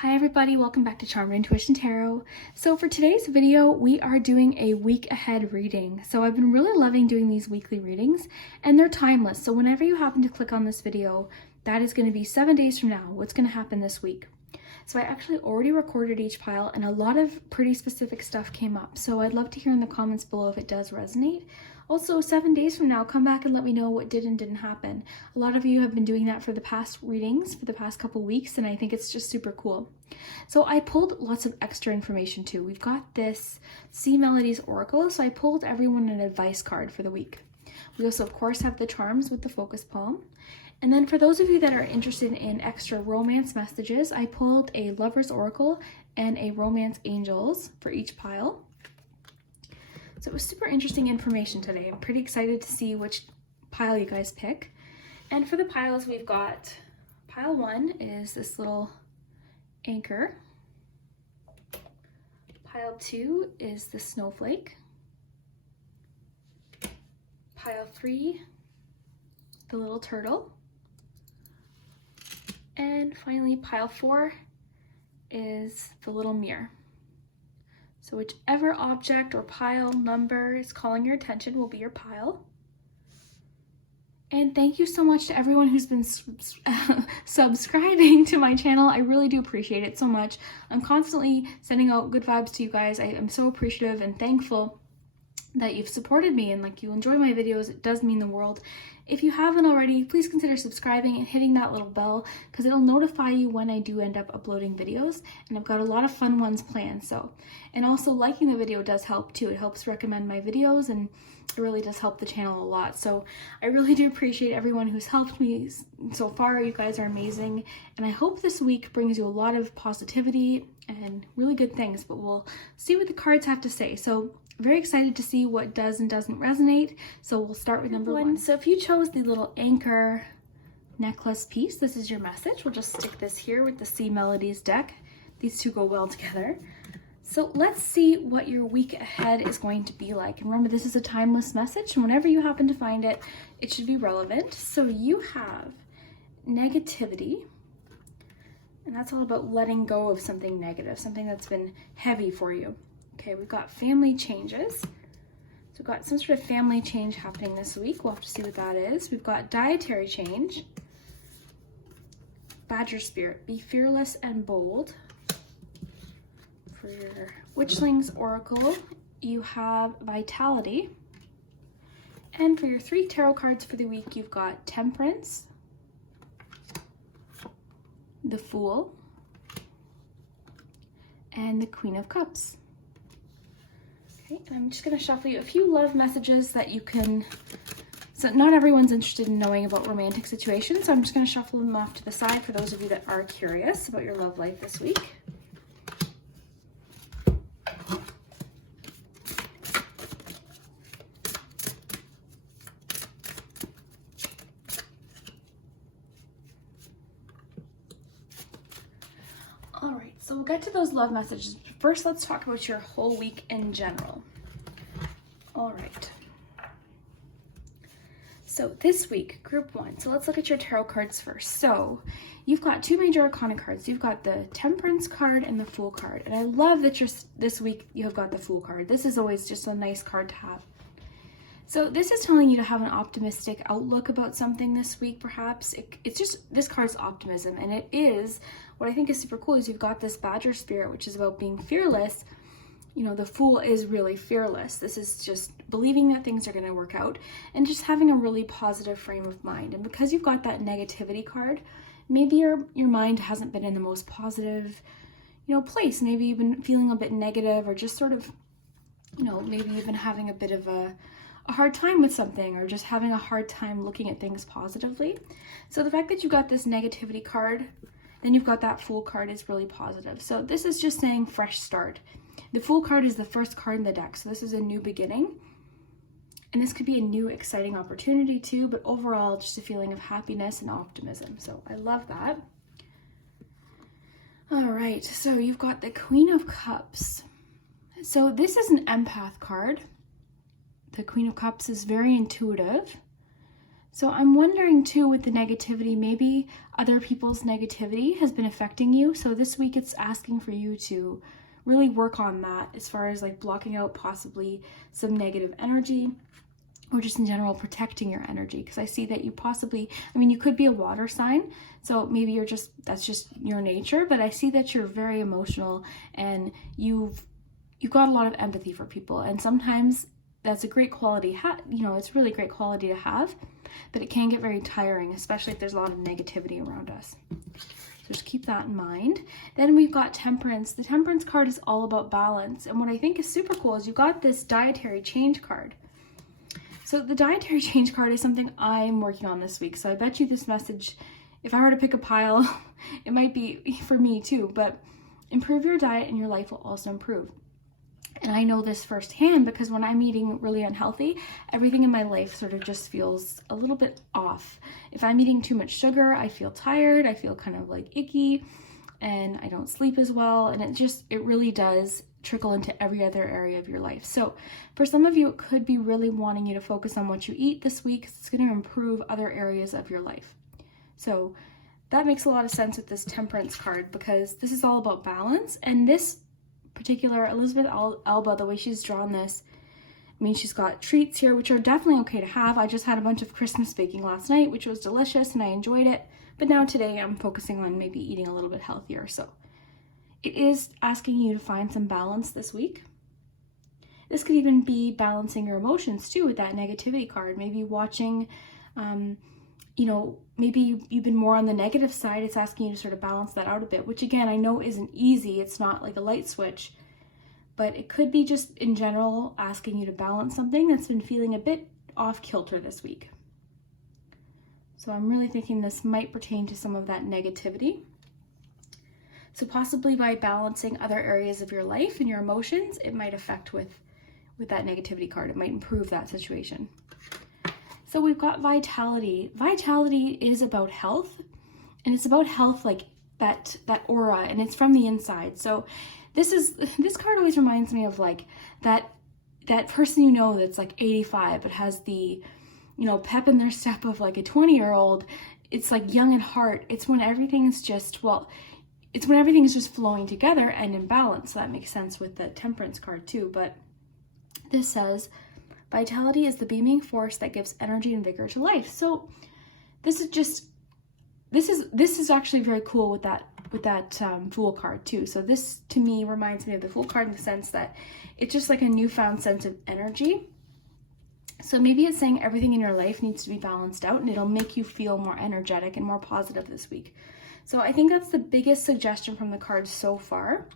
Hi everybody, welcome back to Charmed Intuition Tarot. So for today's video, we are doing a week ahead reading. So I've been really loving doing these weekly readings and they're timeless. So whenever you happen to click on this video, that is going to be 7 days from now. What's going to happen this week? So I actually already recorded each pile and a lot of pretty specific stuff came up. So I'd love to hear in the comments below if it does resonate. Also, 7 days from now, come back and let me know what did and didn't happen. A lot of you have been doing that for the past readings, for the past couple weeks, and I think it's just super cool. So I pulled lots of extra information too. We've got this Sea Melodies Oracle, so I pulled everyone an advice card for the week. We also, of course, have the charms with the focus palm. And then for those of you that are interested in extra romance messages, I pulled a Lover's Oracle and a Romance Angels for each pile. So it was super interesting information today. I'm pretty excited to see which pile you guys pick. And for the piles, we've got pile 1 is this little anchor. Pile 2 is the snowflake. Pile 3, the little turtle. And finally, pile 4 is the little mirror. So whichever object or pile number is calling your attention will be your pile. And thank you so much to everyone who's been subscribing to my channel. I really do appreciate it so much. I'm constantly sending out good vibes to you guys. I am so appreciative and thankful that you've supported me and like you enjoy my videos. It does mean the world. If you haven't already, please consider subscribing and hitting that little bell because it'll notify you when I do end up uploading videos, and I've got a lot of fun ones planned. So, and also liking the video does help too. It helps recommend my videos and it really does help the channel a lot. So I really do appreciate everyone who's helped me so far. You guys are amazing, and I hope this week brings you a lot of positivity and really good things, but we'll see what the cards have to say. So very excited to see what does and doesn't resonate. So we'll start with number 1. So if you chose the little anchor necklace piece, this is your message. We'll just stick this here with the Sea Melodies deck. These two go well together. So let's see what your week ahead is going to be like. And remember, this is a timeless message, and whenever you happen to find it, it should be relevant. So you have negativity, and that's all about letting go of something negative, something that's been heavy for you. Okay, we've got family changes. So we've got some sort of family change happening this week. We'll have to see what that is. We've got dietary change. Badger spirit, be fearless and bold. For your Witchlings Oracle, you have vitality. And for your 3 tarot cards for the week, you've got Temperance, the Fool, and the Queen of Cups. Okay, and I'm just going to shuffle you a few love messages that you can, so not everyone's interested in knowing about romantic situations, so I'm just going to shuffle them off to the side for those of you that are curious about your love life this week. All right, so we'll get to those love messages. First, let's talk about your whole week in general. All right. So this week, group 1. So let's look at your tarot cards first. So you've got 2 major arcana cards. You've got the Temperance card and the Fool card. And I love that this week you have got the Fool card. This is always just a nice card to have. So this is telling you to have an optimistic outlook about something this week, perhaps. It's just, this card's optimism, and it is, what I think is super cool is you've got this Badger spirit, which is about being fearless. You know, the Fool is really fearless. This is just believing that things are going to work out and just having a really positive frame of mind. And because you've got that negativity card, maybe your mind hasn't been in the most positive, place. Maybe you've been feeling a bit negative or just sort of, maybe you've been having a bit of a hard time with something or just having a hard time looking at things positively. So the fact that you've got this negativity card, then you've got that Fool card is really positive. So this is just saying fresh start. The Fool card is the first card in the deck, so this is a new beginning. And this could be a new exciting opportunity too, but overall just a feeling of happiness and optimism. So I love that. All right, so you've got the Queen of Cups. So this is an empath card. The Queen of Cups is very intuitive. So I'm wondering too, with the negativity, maybe other people's negativity has been affecting you. So this week it's asking for you to really work on that, as far as like blocking out possibly some negative energy, or just in general protecting your energy. Because I see that you possibly, I mean, you could be a water sign, so maybe you're just, that's just your nature, but I see that you're very emotional and you've got a lot of empathy for people, and sometimes that's a great quality, it's really great quality to have, but it can get very tiring, especially if there's a lot of negativity around us. So just keep that in mind. Then we've got Temperance. The Temperance card is all about balance, and what I think is super cool is you've got this dietary change card. So the dietary change card is something I'm working on this week, so I bet you this message, if I were to pick a pile, it might be for me too, but improve your diet and your life will also improve. And I know this firsthand because when I'm eating really unhealthy, everything in my life sort of just feels a little bit off. If I'm eating too much sugar, I feel tired, I feel kind of like icky, and I don't sleep as well. And it really does trickle into every other area of your life. So for some of you, it could be really wanting you to focus on what you eat this week. It's going to improve other areas of your life. So that makes a lot of sense with this Temperance card, because this is all about balance. And this particular Elizabeth Alba, the way she's drawn this, I mean, she's got treats here, which are definitely okay to have. I just had a bunch of Christmas baking last night, which was delicious and I enjoyed it. But now today I'm focusing on maybe eating a little bit healthier. So it is asking you to find some balance this week. This could even be balancing your emotions too with that negativity card. Maybe watching, maybe you've been more on the negative side. It's asking you to sort of balance that out a bit, which again, I know isn't easy. It's not like a light switch, but it could be just in general asking you to balance something that's been feeling a bit off kilter this week. So I'm really thinking this might pertain to some of that negativity. So possibly by balancing other areas of your life and your emotions, it might affect with that negativity card. It might improve that situation. So we've got Vitality. Vitality is about health, and it's about health like that aura, and it's from the inside. So this card always reminds me of like that person that's like 85 but has the pep in their step of like a 20-year-old. It's like young at heart. It's when everything is just flowing together and in balance. So that makes sense with the Temperance card too. But this says, Vitality is the beaming force that gives energy and vigor to life. So this is actually very cool with that Fool card too. So this to me reminds me of the Fool card in the sense that it's just like a newfound sense of energy. So maybe it's saying everything in your life needs to be balanced out, and it'll make you feel more energetic and more positive this week. So I think that's the biggest suggestion from the cards so far.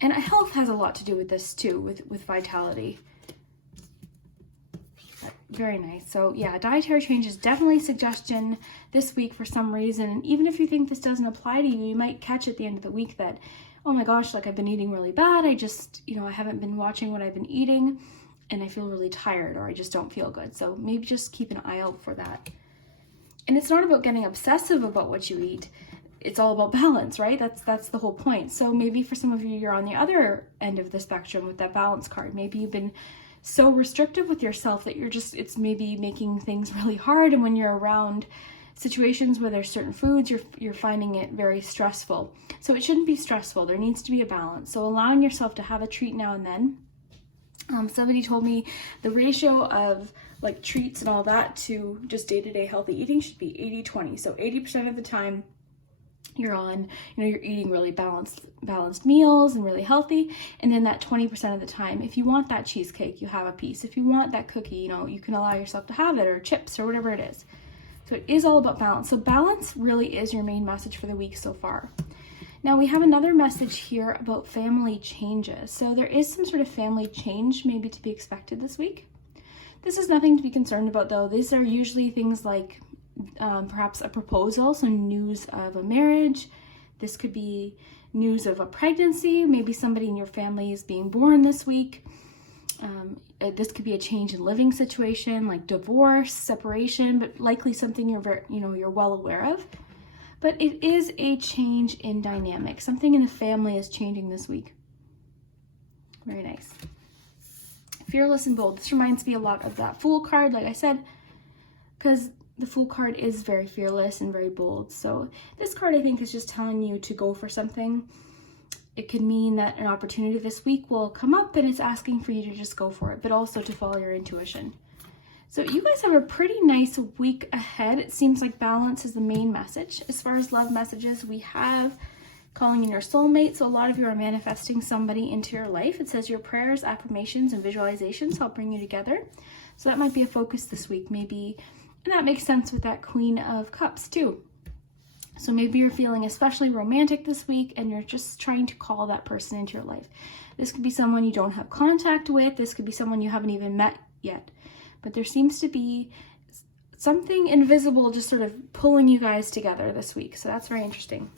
And health has a lot to do with this too, with Vitality. Very nice. So yeah, dietary change is definitely a suggestion this week for some reason. And even if you think this doesn't apply to you, you might catch at the end of the week that, oh my gosh, like I've been eating really bad. I just, I haven't been watching what I've been eating and I feel really tired, or I just don't feel good. So maybe just keep an eye out for that. And it's not about getting obsessive about what you eat. It's all about balance, right? That's the whole point. So maybe for some of you, you're on the other end of the spectrum with that balance card. Maybe you've been so restrictive with yourself that it's maybe making things really hard. And when you're around situations where there's certain foods, you're finding it very stressful. So it shouldn't be stressful. There needs to be a balance. So allowing yourself to have a treat now and then. Somebody told me the ratio of like treats and all that to just day-to-day healthy eating should be 80-20. So 80% of the time you're eating really balanced meals and really healthy. And then that 20% of the time, if you want that cheesecake, you have a piece. If you want that cookie, you can allow yourself to have it, or chips or whatever it is. So it is all about balance. So balance really is your main message for the week so far. Now we have another message here about family changes. So there is some sort of family change maybe to be expected this week. This is nothing to be concerned about though. These are usually things like perhaps a proposal, so news of a marriage. This could be news of a pregnancy. Maybe somebody in your family is being born this week. This could be a change in living situation, like divorce, separation, but likely something you're well aware of. But it is a change in dynamic. Something in the family is changing this week. Very nice. Fearless and bold. This reminds me a lot of that Fool card. Like I said, because the Fool card is very fearless and very bold. So this card, I think, is just telling you to go for something. It could mean that an opportunity this week will come up and it's asking for you to just go for it, but also to follow your intuition. So you guys have a pretty nice week ahead. It seems like balance is the main message. As far as love messages, we have calling in your soulmate. So a lot of you are manifesting somebody into your life. It says your prayers, affirmations, and visualizations help bring you together. So that might be a focus this week, maybe. And that makes sense with that Queen of Cups too. So maybe you're feeling especially romantic this week and you're just trying to call that person into your life. This could be someone you don't have contact with. This could be someone you haven't even met yet. But there seems to be something invisible just sort of pulling you guys together this week. So that's very interesting.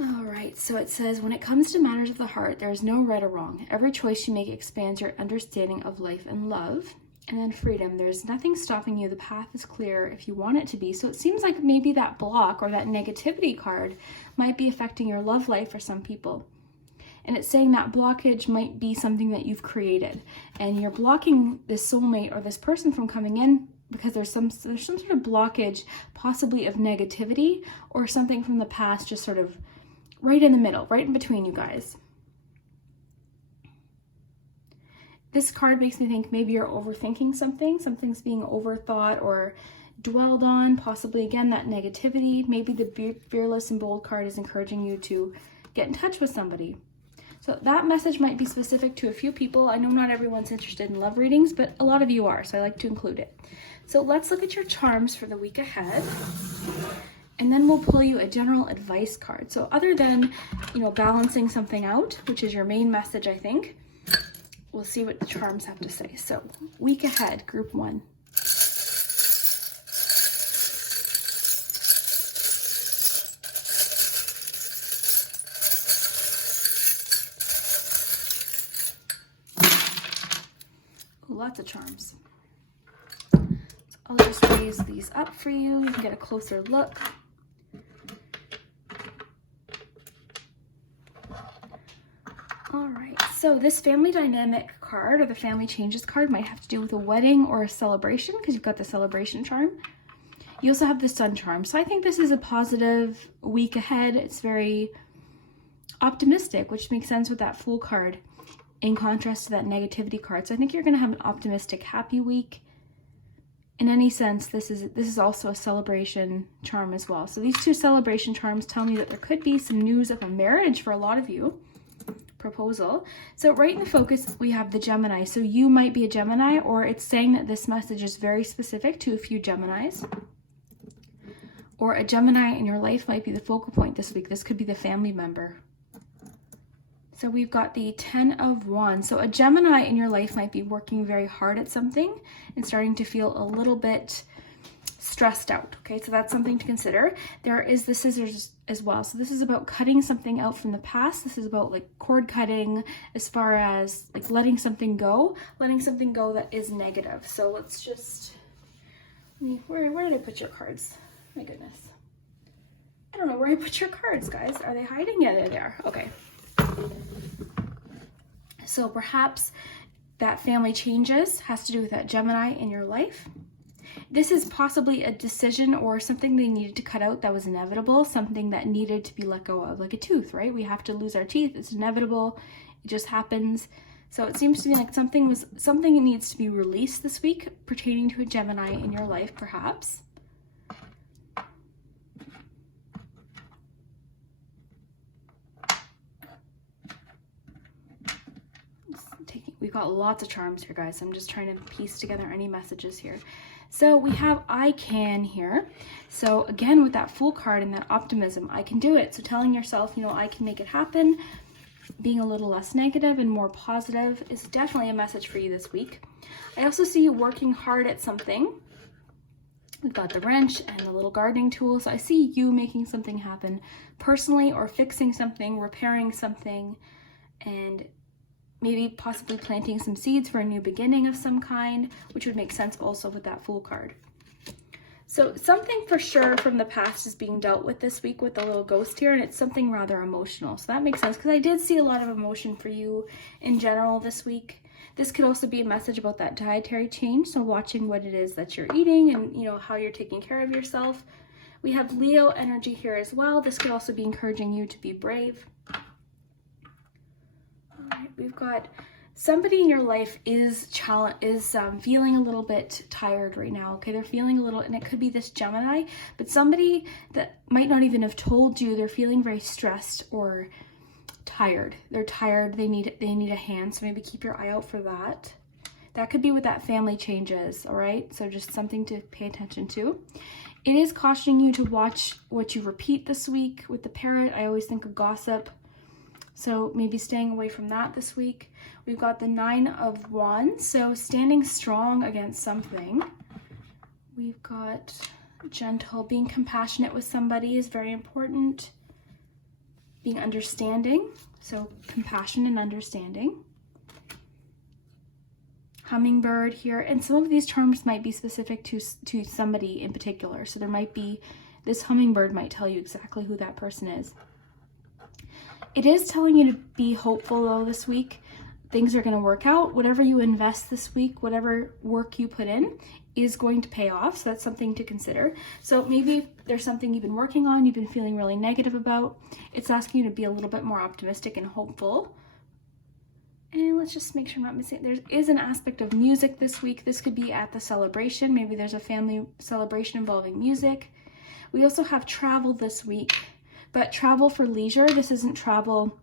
All right, so it says, when it comes to matters of the heart, there is no right or wrong. Every choice you make expands your understanding of life and love. And then freedom, there's nothing stopping you. The path is clear if you want it to be. So it seems like maybe that block or that negativity card might be affecting your love life for some people. And it's saying that blockage might be something that you've created. And you're blocking this soulmate or this person from coming in because there's some sort of blockage, possibly of negativity or something from the past, just sort of right in the middle, right in between you guys. This card makes me think maybe you're overthinking something. Something's being overthought or dwelled on, possibly, again, that negativity. Maybe the fearless and bold card is encouraging you to get in touch with somebody. So that message might be specific to a few people. I know not everyone's interested in love readings, but a lot of you are, so I like to include it. So let's look at your charms for the week ahead. And then we'll pull you a general advice card. So other than, balancing something out, which is your main message, I think, we'll see what the charms have to say. So week ahead, group 1. Lots of charms. So I'll just raise these up for you. You can get a closer look. All right, so this family dynamic card or the family changes card might have to do with a wedding or a celebration because you've got the celebration charm. You also have the sun charm. So I think this is a positive week ahead. It's very optimistic, which makes sense with that Fool card in contrast to that negativity card. So I think you're going to have an optimistic, happy week. In any sense, this is also a celebration charm as well. So these two celebration charms tell me that there could be some news of a marriage for a lot of you. Proposal. So right in the focus, we have the Gemini. So you might be a Gemini, or it's saying that this message is very specific to a few Geminis. Or a Gemini in your life might be the focal point this week. This could be the family member. So we've got the 10 of Wands. So a Gemini in your life might be working very hard at something and starting to feel a little bit stressed out. Okay, so that's something to consider. There is the scissors as well. So this is about cutting something out from the past. This is about like cord cutting as far as like letting something go that is negative. So let's just, where did I put your cards? My goodness. I don't know where I put your cards, guys. Are they hiding? Yeah, there they are. Okay. So perhaps that family changes has to do with that Gemini in your life. This is possibly a decision or something they needed to cut out that was inevitable, something that needed to be let go of, like a tooth, right? We have to lose our teeth. It's inevitable. It just happens. So it seems to me like something needs to be released this week pertaining to a Gemini in your life, perhaps. We've got lots of charms here, guys. I'm just trying to piece together any messages here. So we have I can here. So again, with that Fool card and that optimism, I can do it. So telling yourself, I can make it happen, being a little less negative and more positive is definitely a message for you this week. I also see you working hard at something. We've got the wrench and the little gardening tool. So I see you making something happen personally, or fixing something, repairing something, and maybe possibly planting some seeds for a new beginning of some kind, which would make sense also with that Fool card. So something for sure from the past is being dealt with this week with the little ghost here, and it's something rather emotional. So that makes sense because I did see a lot of emotion for you in general this week. This could also be a message about that dietary change, so watching what it is that you're eating and, you know, how you're taking care of yourself. We have Leo energy here as well. This could also be encouraging you to be brave. All right, we've got somebody in your life is feeling a little bit tired right now, okay? They're feeling a little, and it could be this Gemini, but somebody that might not even have told you, they're feeling very stressed or tired. They're tired, they need a hand, so maybe keep your eye out for that. That could be what that family change is, all right? So just something to pay attention to. It is cautioning you to watch what you repeat this week. With the parrot, I always think of gossip, so maybe staying away from that this week. We've got the 9 of Wands, so standing strong against something. We've got gentle, being compassionate with somebody is very important. Being understanding, so compassion and understanding. Hummingbird here, and some of these terms might be specific to somebody in particular. So there might be, this hummingbird might tell you exactly who that person is. It is telling you to be hopeful though this week. Things are going to work out. Whatever you invest this week, whatever work you put in is going to pay off. So that's something to consider. So maybe there's something you've been working on, you've been feeling really negative about. It's asking you to be a little bit more optimistic and hopeful. And let's just make sure I'm not missing. There is an aspect of music this week. This could be at the celebration. Maybe there's a family celebration involving music. We also have travel this week, but travel for leisure. This isn't travel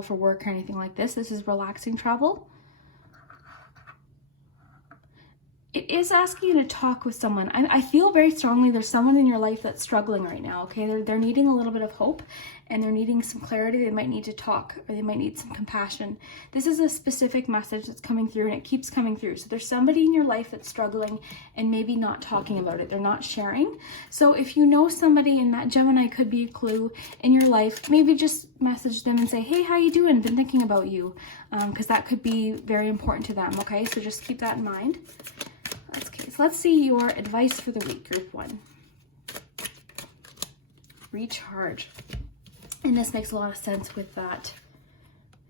for work or anything like this. This is relaxing travel. It is asking you to talk with someone. I feel very strongly there's someone in your life that's struggling right now, okay? They're needing a little bit of hope and they're needing some clarity. They might need to talk or they might need some compassion. This is a specific message that's coming through and it keeps coming through. So there's somebody in your life that's struggling and maybe not talking about it. They're not sharing. So if you know somebody, and that Gemini could be a clue in your life, maybe just message them and say, hey, how you doing? Been thinking about you, because that could be very important to them, okay? So just keep that in mind. Okay, so let's see your advice for the week, group 1. Recharge. And this makes a lot of sense with that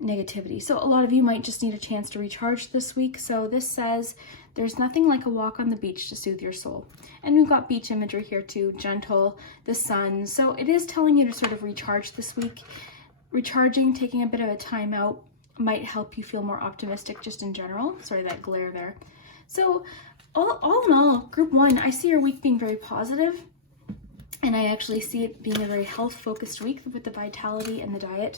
negativity. So a lot of you might just need a chance to recharge this week. So this says, there's nothing like a walk on the beach to soothe your soul. And we've got beach imagery here too, gentle, the sun. So it is telling you to sort of recharge this week. Recharging, taking a bit of a time out might help you feel more optimistic just in general. Sorry, that glare there. So all in all, group 1, I see your week being very positive, and I actually see it being a very health-focused week with the vitality and the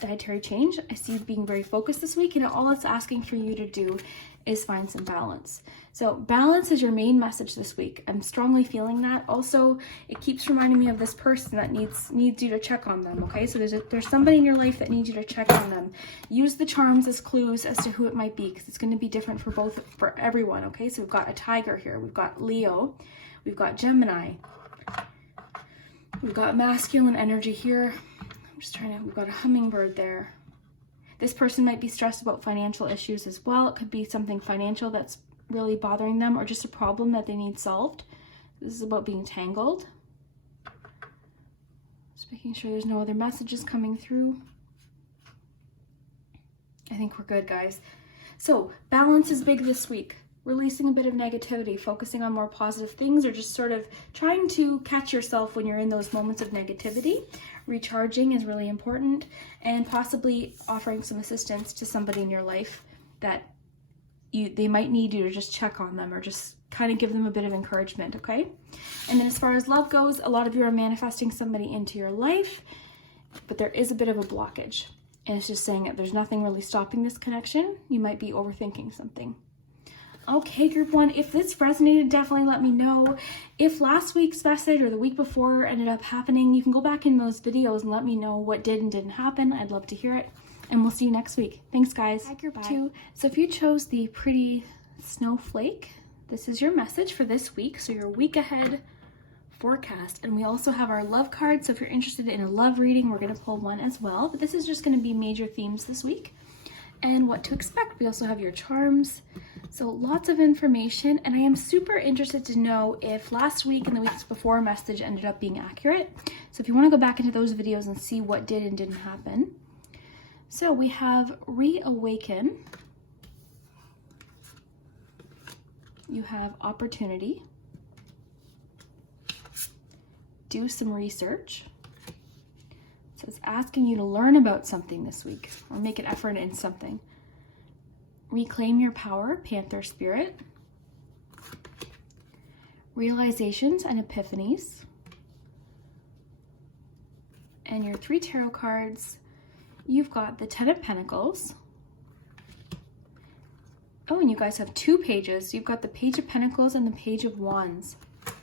dietary change. I see it being very focused this week, and all it's asking for you to do is find some balance. So balance is your main message this week. I'm strongly feeling that. Also, it keeps reminding me of this person that needs you to check on them, okay? So there's somebody in your life that needs you to check on them. Use the charms as clues as to who it might be, because it's going to be different for everyone, okay? So we've got a tiger here, we've got Leo, we've got Gemini, we've got masculine energy here. We've got a hummingbird there. This person might be stressed about financial issues as well. It could be something financial that's really bothering them, or just a problem that they need solved. This is about being tangled. Just making sure there's no other messages coming through. I think we're good, guys. So balance is big this week. Releasing a bit of negativity, focusing on more positive things, or just sort of trying to catch yourself when you're in those moments of negativity. Recharging is really important, and possibly offering some assistance to somebody in your life that they might need you to just check on them or just kind of give them a bit of encouragement, okay? And then as far as love goes, a lot of you are manifesting somebody into your life, but there is a bit of a blockage. And it's just saying that there's nothing really stopping this connection. You might be overthinking something. Okay, group 1, if this resonated, definitely let me know. If last week's message or the week before ended up happening, you can go back in those videos and let me know what did and didn't happen. I'd love to hear it. And we'll see you next week. Thanks, guys. Bye, group 2. So if you chose the pretty snowflake, this is your message for this week. So your week ahead forecast. And we also have our love card. So if you're interested in a love reading, we're going to pull one as well. But this is just going to be major themes this week and what to expect. We also have your charms. So lots of information, and I am super interested to know if last week and the weeks before message ended up being accurate. So if you want to go back into those videos and see what did and didn't happen. So we have reawaken. You have opportunity. Do some research. So it's asking you to learn about something this week or make an effort in something. Reclaim your power, Panther Spirit. Realizations and epiphanies. And your 3 tarot cards, you've got the 10 of Pentacles. Oh, and you guys have 2 pages. You've got the Page of Pentacles and the Page of Wands. All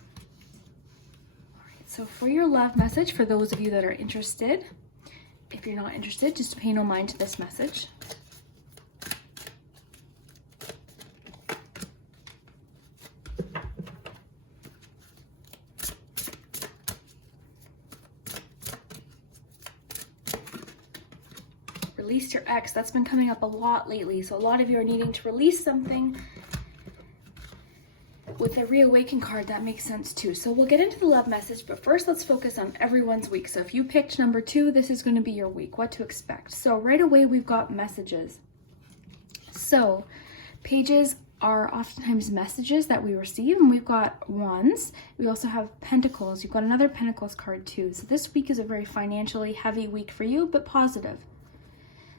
right, so for your love message, for those of you that are interested, if you're not interested, just pay no mind to this message. Release your ex. That's been coming up a lot lately. So a lot of you are needing to release something. With the reawaken card, that makes sense too. So we'll get into the love message, but first let's focus on everyone's week. So if you picked number 2, this is going to be your week, what to expect. So right away, we've got messages. So pages are oftentimes messages that we receive, and we've got wands. We also have pentacles. You've got another pentacles card too. So this week is a very financially heavy week for you, but positive.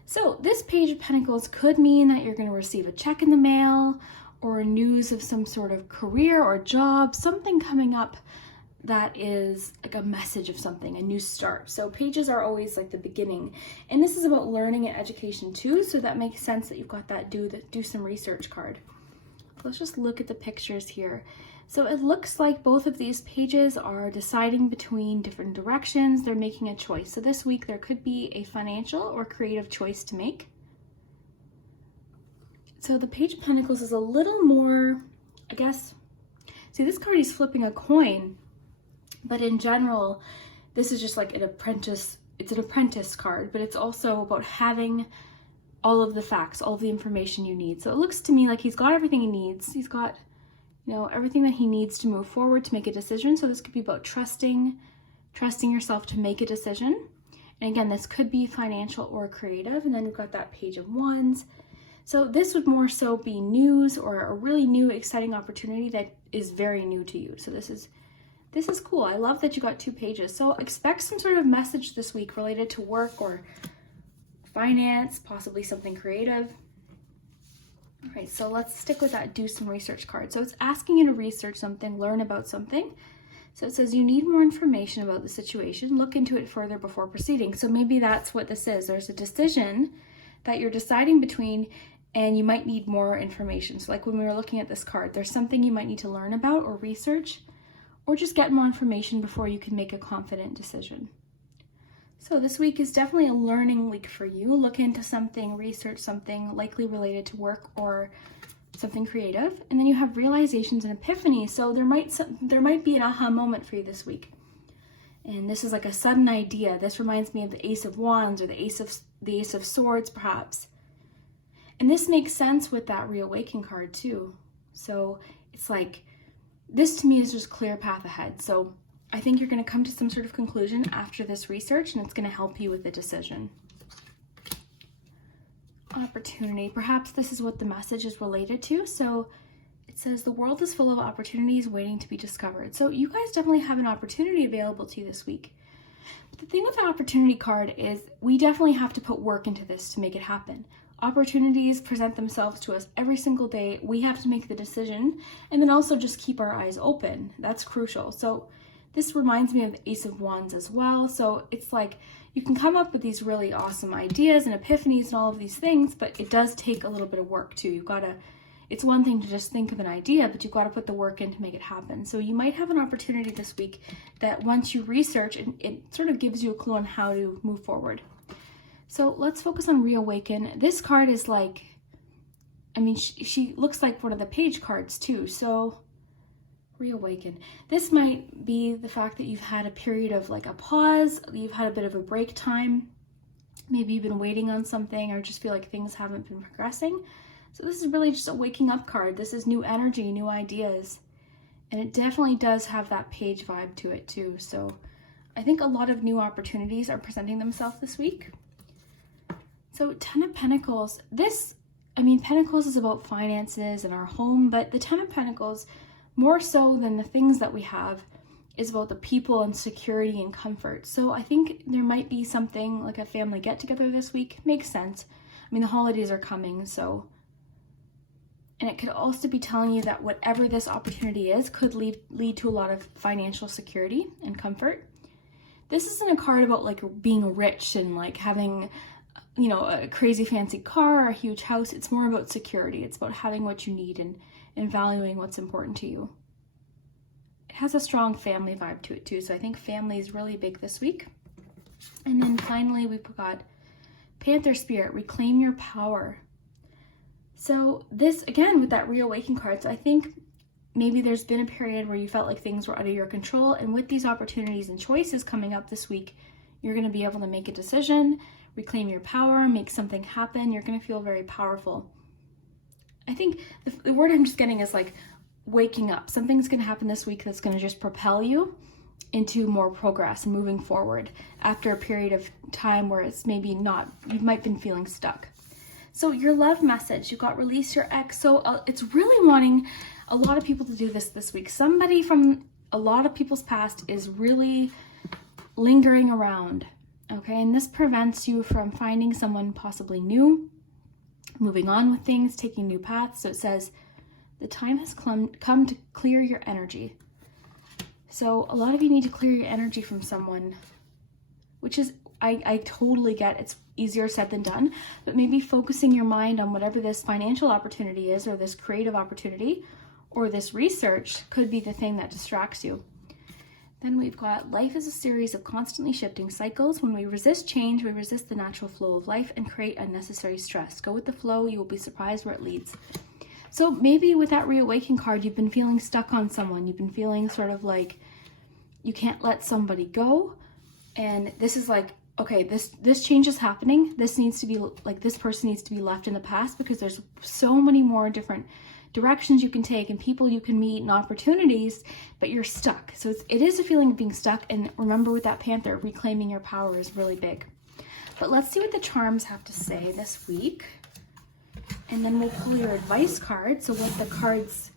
So this Page of Pentacles could mean that you're going to receive a check in the mail or news of some sort of career or job, something coming up that is like a message of something, a new start. So pages are always like the beginning. And this is about learning and education too, so that makes sense that you've got that do some research card. Let's just look at the pictures here. So it looks like both of these pages are deciding between different directions. They're making a choice. So this week there could be a financial or creative choice to make. So the Page of Pentacles is a little more, I guess, see this card is flipping a coin, but in general, this is just like an apprentice, it's an apprentice card, but it's also about having all of the facts, all of the information you need. So it looks to me like he's got everything he needs. He's got, you know, everything that he needs to move forward, to make a decision. So this could be about trusting yourself to make a decision. And again, this could be financial or creative. And then we've got that Page of Wands. So this would more so be news or a really new, exciting opportunity that is very new to you. So this is cool. I love that you got 2 pages. So expect some sort of message this week related to work or finance, possibly something creative. All right, so let's stick with that do some research card. So it's asking you to research something, learn about something. So it says you need more information about the situation, look into it further before proceeding. So maybe that's what this is. There's a decision that you're deciding between, and you might need more information. So like when we were looking at this card, there's something you might need to learn about or research, or just get more information before you can make a confident decision. So this week is definitely a learning week for you. Look into something, research something likely related to work or something creative. And then you have realizations and epiphanies. So there might be an aha moment for you this week. And this is like a sudden idea. This reminds me of the Ace of Wands or the Ace of Swords, perhaps. And this makes sense with that reawaken card too. So it's like, this to me is just clear path ahead. So I think you're going to come to some sort of conclusion after this research, and it's going to help you with the decision. Opportunity. Perhaps this is what the message is related to. So it says the world is full of opportunities waiting to be discovered. So you guys definitely have an opportunity available to you this week. But the thing with the opportunity card is we definitely have to put work into this to make it happen. Opportunities present themselves to us every single day. We have to make the decision, and then also just keep our eyes open. That's crucial. So this reminds me of the Ace of Wands as well. So it's like you can come up with these really awesome ideas and epiphanies and all of these things, but it does take a little bit of work too. It's one thing to just think of an idea, but you've got to put the work in to make it happen. So you might have an opportunity this week that once you research, it sort of gives you a clue on how to move forward. So let's focus on reawaken. This card is like, I mean, she looks like one of the page cards too. So reawaken. This might be the fact that you've had a period of like a pause, you've had a bit of a break time. Maybe you've been waiting on something or just feel like things haven't been progressing. So this is really just a waking up card. This is new energy, new ideas. And it definitely does have that page vibe to it too. So I think a lot of new opportunities are presenting themselves this week. So 10 of Pentacles, Pentacles is about finances and our home, but the 10 of Pentacles, more so than the things that we have, is about the people and security and comfort. So I think there might be something like a family get together this week. Makes sense. The holidays are coming, so. And it could also be telling you that whatever this opportunity is could lead to a lot of financial security and comfort. This isn't a card about like being rich and like having, a crazy fancy car or a huge house. It's more about security. It's about having what you need and valuing what's important to you. It has a strong family vibe to it too. So I think family is really big this week. And then finally, we've got Panther Spirit, reclaim your power. So this, again, with that reawaken card, so I think maybe there's been a period where you felt like things were out of your control. And with these opportunities and choices coming up this week, you're going to be able to make a decision, reclaim your power, make something happen. You're going to feel very powerful. I think the word I'm just getting is like waking up. Something's going to happen this week that's going to just propel you into more progress and moving forward after a period of time where it's maybe not, you might have been feeling stuck. So your love message, you got release your ex. So it's really wanting a lot of people to do this week. Somebody from a lot of people's past is really lingering around, okay? And this prevents you from finding someone possibly new, moving on with things, taking new paths. So it says, the time has come to clear your energy. So a lot of you need to clear your energy from someone, which is, I totally get it's easier said than done, but maybe focusing your mind on whatever this financial opportunity is, or this creative opportunity, or this research could be the thing that distracts you. Then we've got life is a series of constantly shifting cycles. When we resist change, we resist the natural flow of life and create unnecessary stress. Go with the flow, you will be surprised where it leads. So maybe with that reawaken card, you've been feeling stuck on someone. You've been feeling sort of like you can't let somebody go. And this is like, okay, this change is happening. This needs to be like, this person needs to be left in the past, because there's so many more different directions you can take and people you can meet and opportunities, but you're stuck. So it is a feeling of being stuck. And remember, with that Panther, reclaiming your power is really big. But let's see what the charms have to say this week. And then we'll pull your advice card. So what the cards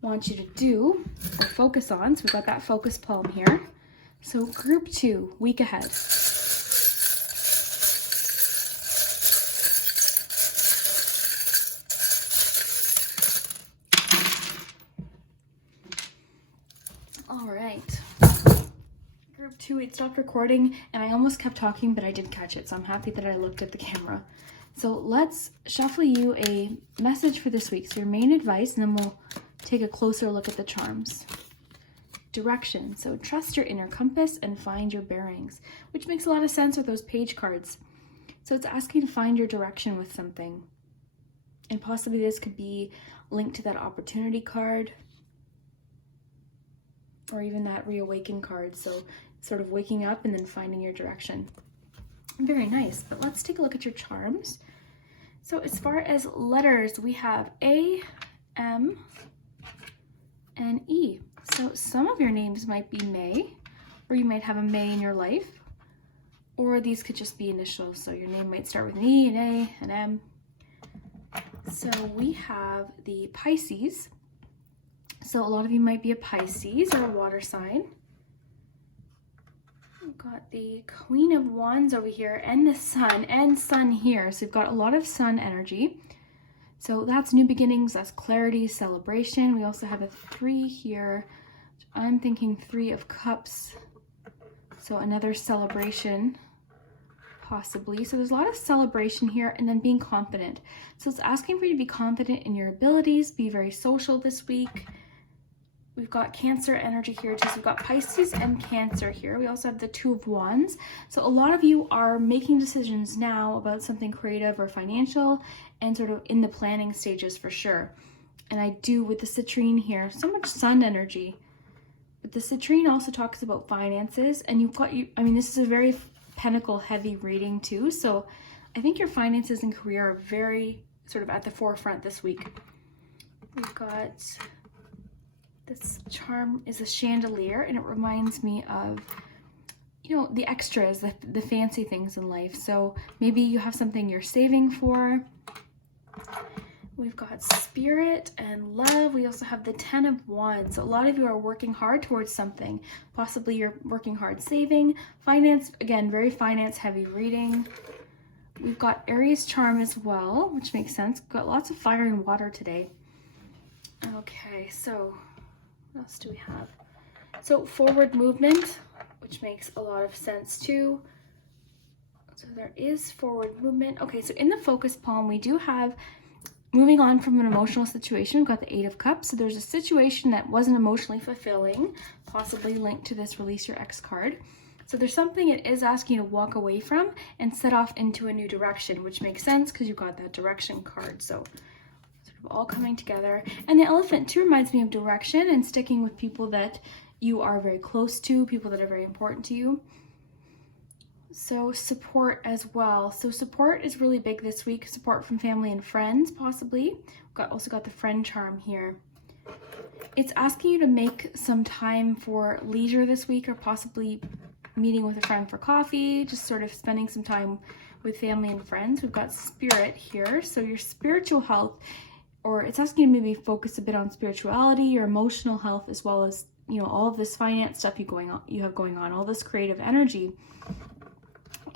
want you to do or focus on. So we've got that focus palm here. So group 2, week ahead. All right. Group 2, it stopped recording and I almost kept talking, but I did catch it. So I'm happy that I looked at the camera. So let's shuffle you a message for this week. So your main advice, and then we'll take a closer look at the charms. Direction. So trust your inner compass and find your bearings, which makes a lot of sense with those page cards. So it's asking to find your direction with something. And possibly this could be linked to that opportunity card, or even that reawaken card. So sort of waking up and then finding your direction. Very nice. But let's take a look at your charms. So as far as letters, we have A, M, and E. So some of your names might be May, or you might have a May in your life, or these could just be initials. So your name might start with an E, an A, an M. So we have the Pisces. So a lot of you might be a Pisces or a water sign. We've got the Queen of Wands over here, and the Sun here. So we've got a lot of Sun energy. So that's new beginnings, that's clarity, celebration. We also have a 3 here. I'm thinking 3 of Cups. So another celebration, possibly. So there's a lot of celebration here, and then being confident. So it's asking for you to be confident in your abilities, be very social this week. We've got Cancer energy here too. So we've got Pisces and Cancer here. We also have the 2 of Wands. So a lot of you are making decisions now about something creative or financial, and sort of in the planning stages for sure. And I do with the citrine here, so much Sun energy. But the citrine also talks about finances, and you've got, this is a very pentacle heavy reading too. So I think your finances and career are very sort of at the forefront this week. We've got, this charm is a chandelier, and it reminds me of you know, the extras, the fancy things in life. So maybe you have something you're saving for. We've got spirit and love. We also have the 10 of Wands. So a lot of you are working hard towards something. Possibly you're working hard saving. Finance, again, very finance heavy reading. We've got Aries charm as well, which makes sense. We've got lots of fire and water today. Okay, so what else do we have? So forward movement, which makes a lot of sense too. So there is forward movement. Okay, so in the focus palm, we do have moving on from an emotional situation. We've got the 8 of Cups. So there's a situation that wasn't emotionally fulfilling, possibly linked to this Release Your Ex card. So there's something it is asking you to walk away from and set off into a new direction, which makes sense because you've got that direction card. So sort of all coming together. And the elephant too reminds me of direction and sticking with people that you are very close to, people that are very important to you. So support as well. So support is really big this week. Support from family and friends, possibly. We've also got the friend charm here. It's asking you to make some time for leisure this week, or possibly meeting with a friend for coffee, just sort of spending some time with family and friends. We've got spirit here. So your spiritual health, or it's asking you to maybe focus a bit on spirituality, your emotional health, as well as, you know, all of this finance stuff you have going on, all this creative energy.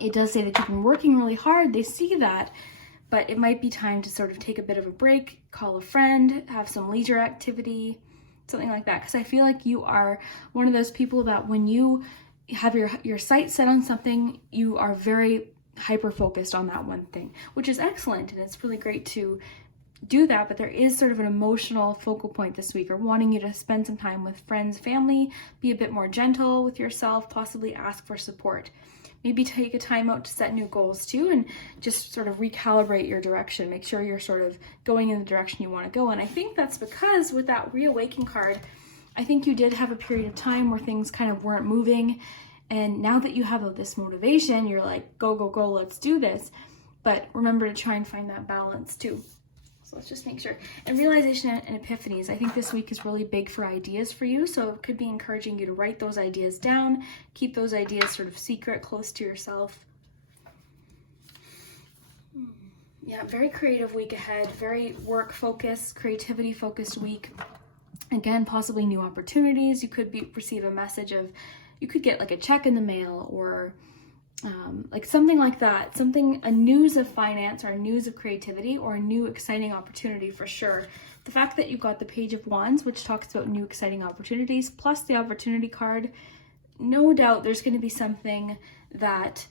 It does say that you've been working really hard. They see that, but it might be time to sort of take a bit of a break, call a friend, have some leisure activity, something like that. Because I feel like you are one of those people that when you have your sights set on something, you are very hyper focused on that one thing, which is excellent. And it's really great to do that, but there is sort of an emotional focal point this week, or wanting you to spend some time with friends, family, be a bit more gentle with yourself, possibly ask for support. Maybe take a time out to set new goals too, and just sort of recalibrate your direction. Make sure you're sort of going in the direction you want to go. And I think that's because with that Reawaken card, I think you did have a period of time where things kind of weren't moving. And now that you have this motivation, you're like, go, go, go, let's do this. But remember to try and find that balance too. So let's just make sure. And realization and epiphanies, I think this week is really big for ideas for you. So it could be encouraging you to write those ideas down, keep those ideas sort of secret, close to yourself. Yeah, very creative week ahead, very work focused, creativity focused week. Again, possibly new opportunities. You could receive a message of, you could get like a check in the mail, or like something like that, a news of finance, or a news of creativity, or a new exciting opportunity for sure. The fact that you've got the Page of Wands, which talks about new exciting opportunities, plus the opportunity card, no doubt there's going to be something that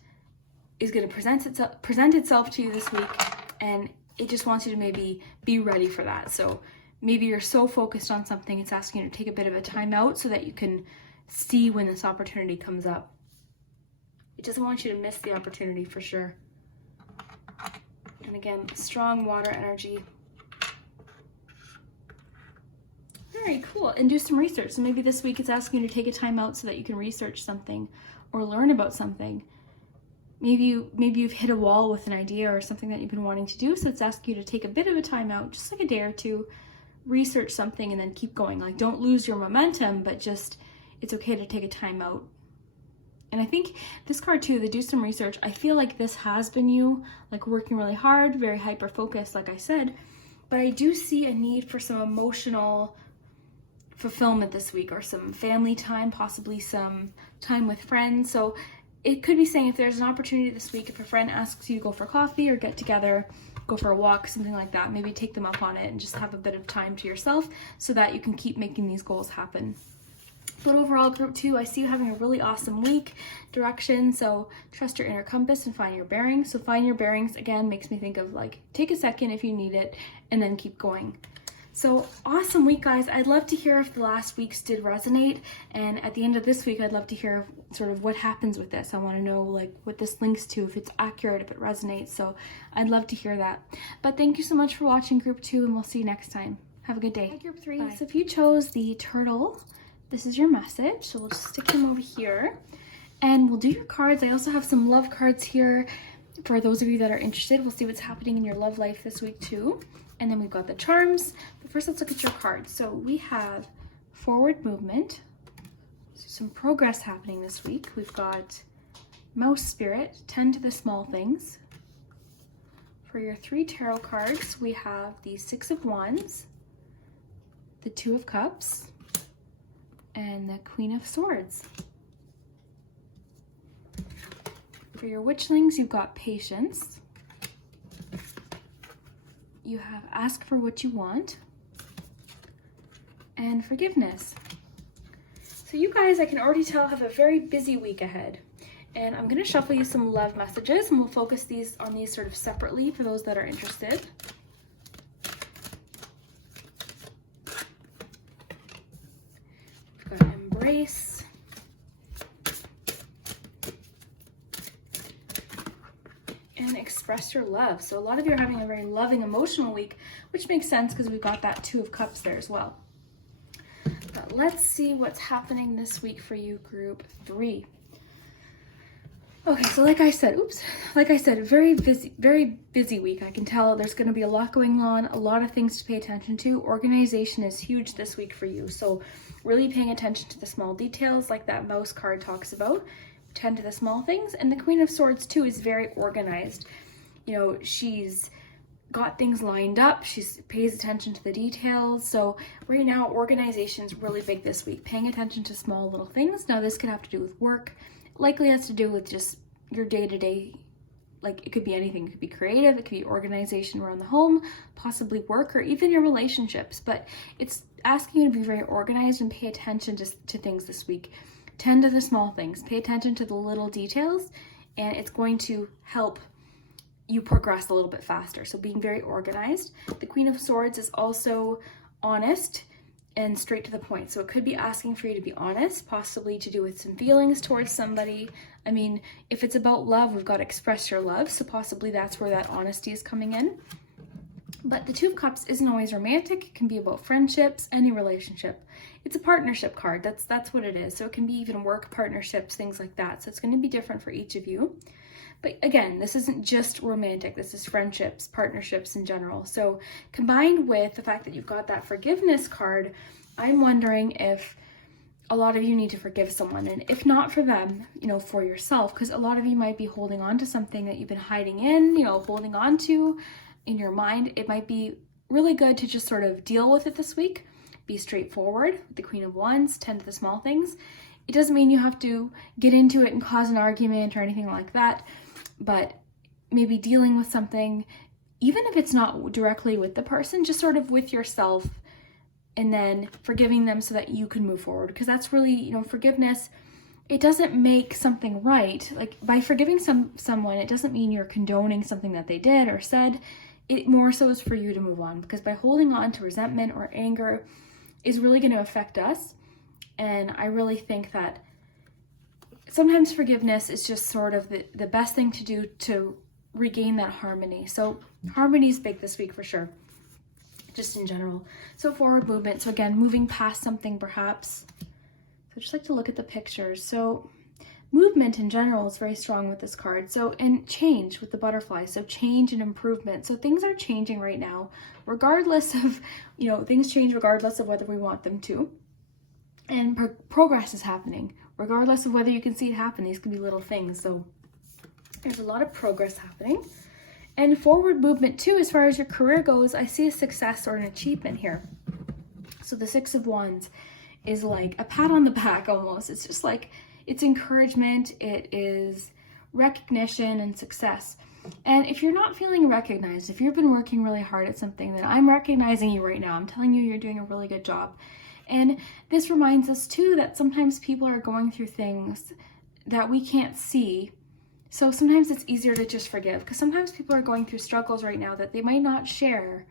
is going to present itself to you this week, and it just wants you to maybe be ready for that. So maybe you're so focused on something, it's asking you to take a bit of a time out so that you can see when this opportunity comes up. It doesn't want you to miss the opportunity for sure. And again, strong water energy. Very cool. And do some research. So maybe this week it's asking you to take a time out so that you can research something or learn about something. Maybe you've hit a wall with an idea or something that you've been wanting to do. So it's asking you to take a bit of a time out, just like a day or two, research something and then keep going. Like, don't lose your momentum, but just, it's okay to take a time out. And I think this card too, the do some research, I feel like this has been you, like working really hard, very hyper focused, like I said, but I do see a need for some emotional fulfillment this week, or some family time, possibly some time with friends. So it could be saying, if there's an opportunity this week, if a friend asks you to go for coffee or get together, go for a walk, something like that, maybe take them up on it and just have a bit of time to yourself so that you can keep making these goals happen. But overall, group 2, I see you having a really awesome week, direction. So trust your inner compass and find your bearings. So find your bearings, again, makes me think of like, take a second if you need it, and then keep going. So awesome week, guys. I'd love to hear if the last weeks did resonate. And at the end of this week, I'd love to hear sort of what happens with this. I want to know like what this links to, if it's accurate, if it resonates. So I'd love to hear that. But thank you so much for watching group 2, and we'll see you next time. Have a good day. Hi, group 3. Bye. So if you chose the turtle, this is your message. So we'll just stick him over here and we'll do your cards. I also have some love cards here for those of you that are interested. We'll see what's happening in your love life this week too. And then we've got the charms. But first, let's look at your cards. So we have forward movement. So some progress happening this week. We've got Mouse Spirit, tend to the small things. For your 3 tarot cards, we have the Six of Wands, the Two of Cups, and the Queen of Swords. For your Witchlings, you've got Patience. You have Ask for What You Want, and Forgiveness. So you guys, I can already tell, have a very busy week ahead. And I'm going to shuffle you some love messages, and we'll focus on these sort of separately for those that are interested. We've got Embrace. And Express Your Love. So a lot of you are having a very loving, emotional week, which makes sense because we've got that Two of Cups there as well. But let's see what's happening this week for you, group 3. Okay, so like I said, very busy week. I can tell there's going to be a lot going on, a lot of things to pay attention to. Organization is huge this week for you. So really paying attention to the small details like that mouse card talks about. Tend to the small things. And the Queen of Swords too is very organized. You know, she's got things lined up. She pays attention to the details. So right now, organization is really big this week. Paying attention to small little things. Now this could have to do with work. Likely has to do with just your day-to-day, like it could be anything. It could be creative, it could be organization around the home, possibly work, or even your relationships. But it's asking you to be very organized and pay attention to things this week. Tend to the small things, pay attention to the little details, and it's going to help you progress a little bit faster. So being very organized. The Queen of Swords is also honest and straight to the point. So it could be asking for you to be honest, possibly to do with some feelings towards somebody. I mean, if it's about love, we've got to express your love. So possibly that's where that honesty is coming in. But the Two of Cups isn't always romantic. It can be about friendships, any relationship. It's a partnership card. That's what it is. So it can be even work partnerships, things like that. So it's going to be different for each of you. But again, this isn't just romantic. This is friendships, partnerships in general. So combined with the fact that you've got that forgiveness card, I'm wondering if a lot of you need to forgive someone. And if not for them, you know, for yourself, because a lot of you might be holding on to something that you've been hiding in, you know, holding on to in your mind. It might be really good to just sort of deal with it this week. Be straightforward with the Queen of Wands, tend to the small things. It doesn't mean you have to get into it and cause an argument or anything like that. But maybe dealing with something, even if it's not directly with the person, just sort of with yourself, and then forgiving them so that you can move forward. Because that's really, you know, forgiveness, it doesn't make something right. Like by forgiving someone, it doesn't mean you're condoning something that they did or said. It more so is for you to move on. Because by holding on to resentment or anger is really going to affect us. And I really think that sometimes forgiveness is just sort of the best thing to do to regain that harmony. So harmony is big this week for sure, just in general. So forward movement. So again, moving past something perhaps. So just like to look at the pictures. So movement in general is very strong with this card. So, and change with the butterfly. So change and improvement. So things are changing right now, regardless of, you know, things change regardless of whether we want them to. And progress is happening, regardless of whether you can see it happen. These can be little things. So there's a lot of progress happening. And forward movement too, as far as your career goes, I see a success or an achievement here. So the Six of Wands is like a pat on the back almost. It's just like, it's encouragement, it is recognition and success. And if you're not feeling recognized, if you've been working really hard at something, then I'm recognizing you right now. I'm telling you, you're doing a really good job. And this reminds us too that sometimes people are going through things that we can't see. So sometimes it's easier to just forgive, because sometimes people are going through struggles right now that they might not share,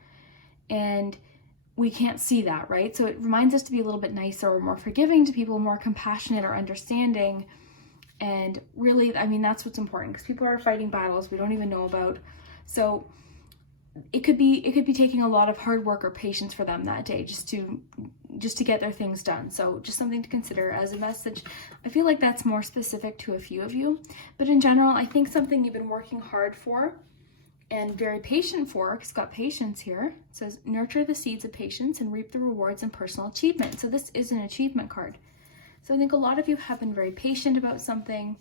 and we can't see that, right? So it reminds us to be a little bit nicer or more forgiving to people, more compassionate or understanding. And really, I mean, that's what's important, because people are fighting battles we don't even know about. So it could be taking a lot of hard work or patience for them that day just to get their things done. So just something to consider as a message. I feel like that's more specific to a few of you, but in general, I think something you've been working hard for and very patient for, because it's got patience here. It says, nurture the seeds of patience and reap the rewards and personal achievement. So this is an achievement card. So I think a lot of you have been very patient about something,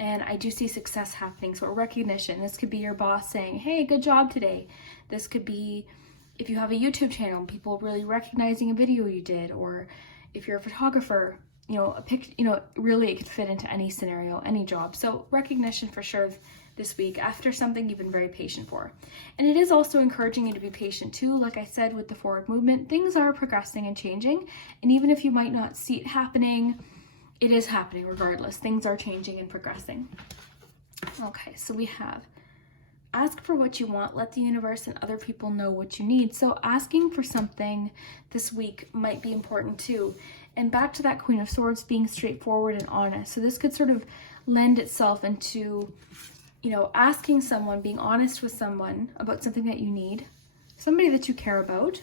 And I do see success happening. So a recognition. This could be your boss saying, hey, good job today. This could be if you have a YouTube channel, people really recognizing a video you did, or if you're a photographer, really it could fit into any scenario, any job. So recognition for sure this week after something you've been very patient for. And it is also encouraging you to be patient too. Like I said, with the forward movement, things are progressing and changing. And even if you might not see it happening, it is happening regardless. Things are changing and progressing. Okay, so we have ask for what you want, let the universe and other people know what you need. So asking for something this week might be important too. And back to that Queen of Swords, being straightforward and honest. So this could sort of lend itself into, asking someone, being honest with someone about something that you need, somebody that you care about,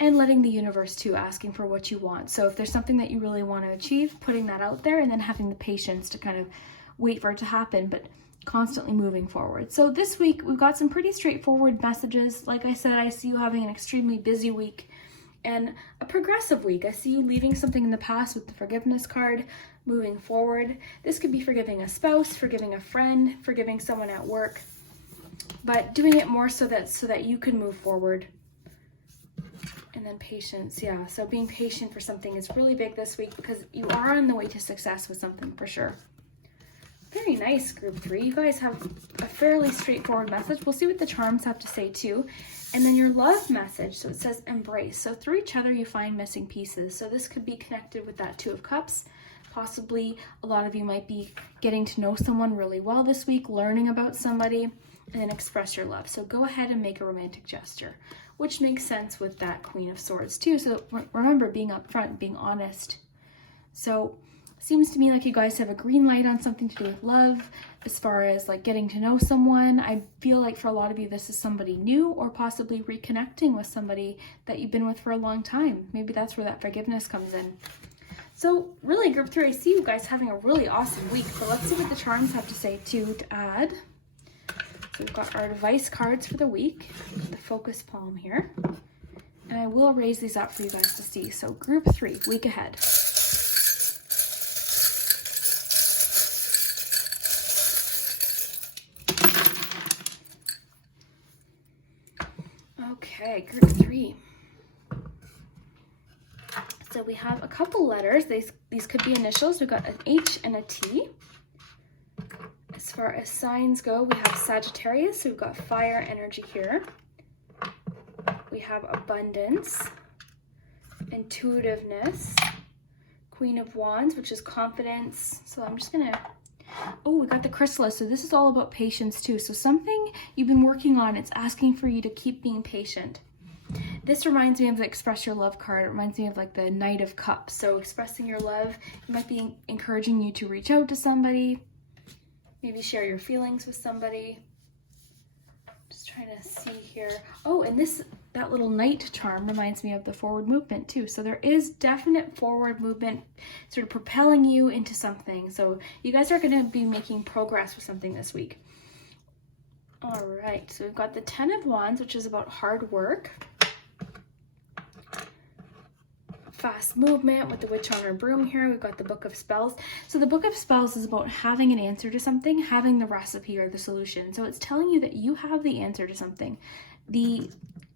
and letting the universe too, asking for what you want. So if there's something that you really want to achieve, putting that out there and then having the patience to kind of wait for it to happen, but constantly moving forward. So this week we've got some pretty straightforward messages. Like I said, I see you having an extremely busy week and a progressive week. I see you leaving something in the past with the forgiveness card, moving forward. This could be forgiving a spouse, forgiving a friend, forgiving someone at work, but doing it more so that you can move forward. And then patience, yeah. So being patient for something is really big this week because you are on the way to success with something for sure. Very nice, group 3. You guys have a fairly straightforward message. We'll see what the charms have to say too. And then your love message, so it says embrace. So through each other, you find missing pieces. So this could be connected with that 2 of Cups. Possibly a lot of you might be getting to know someone really well this week, learning about somebody, and then express your love. So go ahead and make a romantic gesture, which makes sense with that Queen of Swords too. So remember, being upfront, being honest. So seems to me like you guys have a green light on something to do with love, as far as like getting to know someone. I feel like for a lot of you, this is somebody new or possibly reconnecting with somebody that you've been with for a long time. Maybe that's where that forgiveness comes in. So really, group 3, I see you guys having a really awesome week. So let's see what the charms have to say too to add. So we've got our advice cards for the week, the focus palm here. And I will raise these up for you guys to see. So group 3, week ahead. Okay, group 3. So we have a couple letters. These could be initials. We've got an H and a T. As far as signs go, we have Sagittarius. So we've got fire energy here. We have abundance, intuitiveness, Queen of Wands, which is confidence. So I'm just gonna, we got the chrysalis. So this is all about patience too. So something you've been working on, it's asking for you to keep being patient. This reminds me of the express your love card. It reminds me of like the Knight of Cups. So expressing your love, it might be encouraging you to reach out to somebody, maybe share your feelings with somebody. Just trying to see here. Oh, and that little knight charm reminds me of the forward movement too. So there is definite forward movement sort of propelling you into something. So you guys are going to be making progress with something this week. All right, so we've got the 10 of Wands, which is about hard work. Fast movement with the witch on her broom here. We've got the Book of Spells. So the Book of Spells is about having an answer to something, having the recipe or the solution. So it's telling you that you have the answer to something. The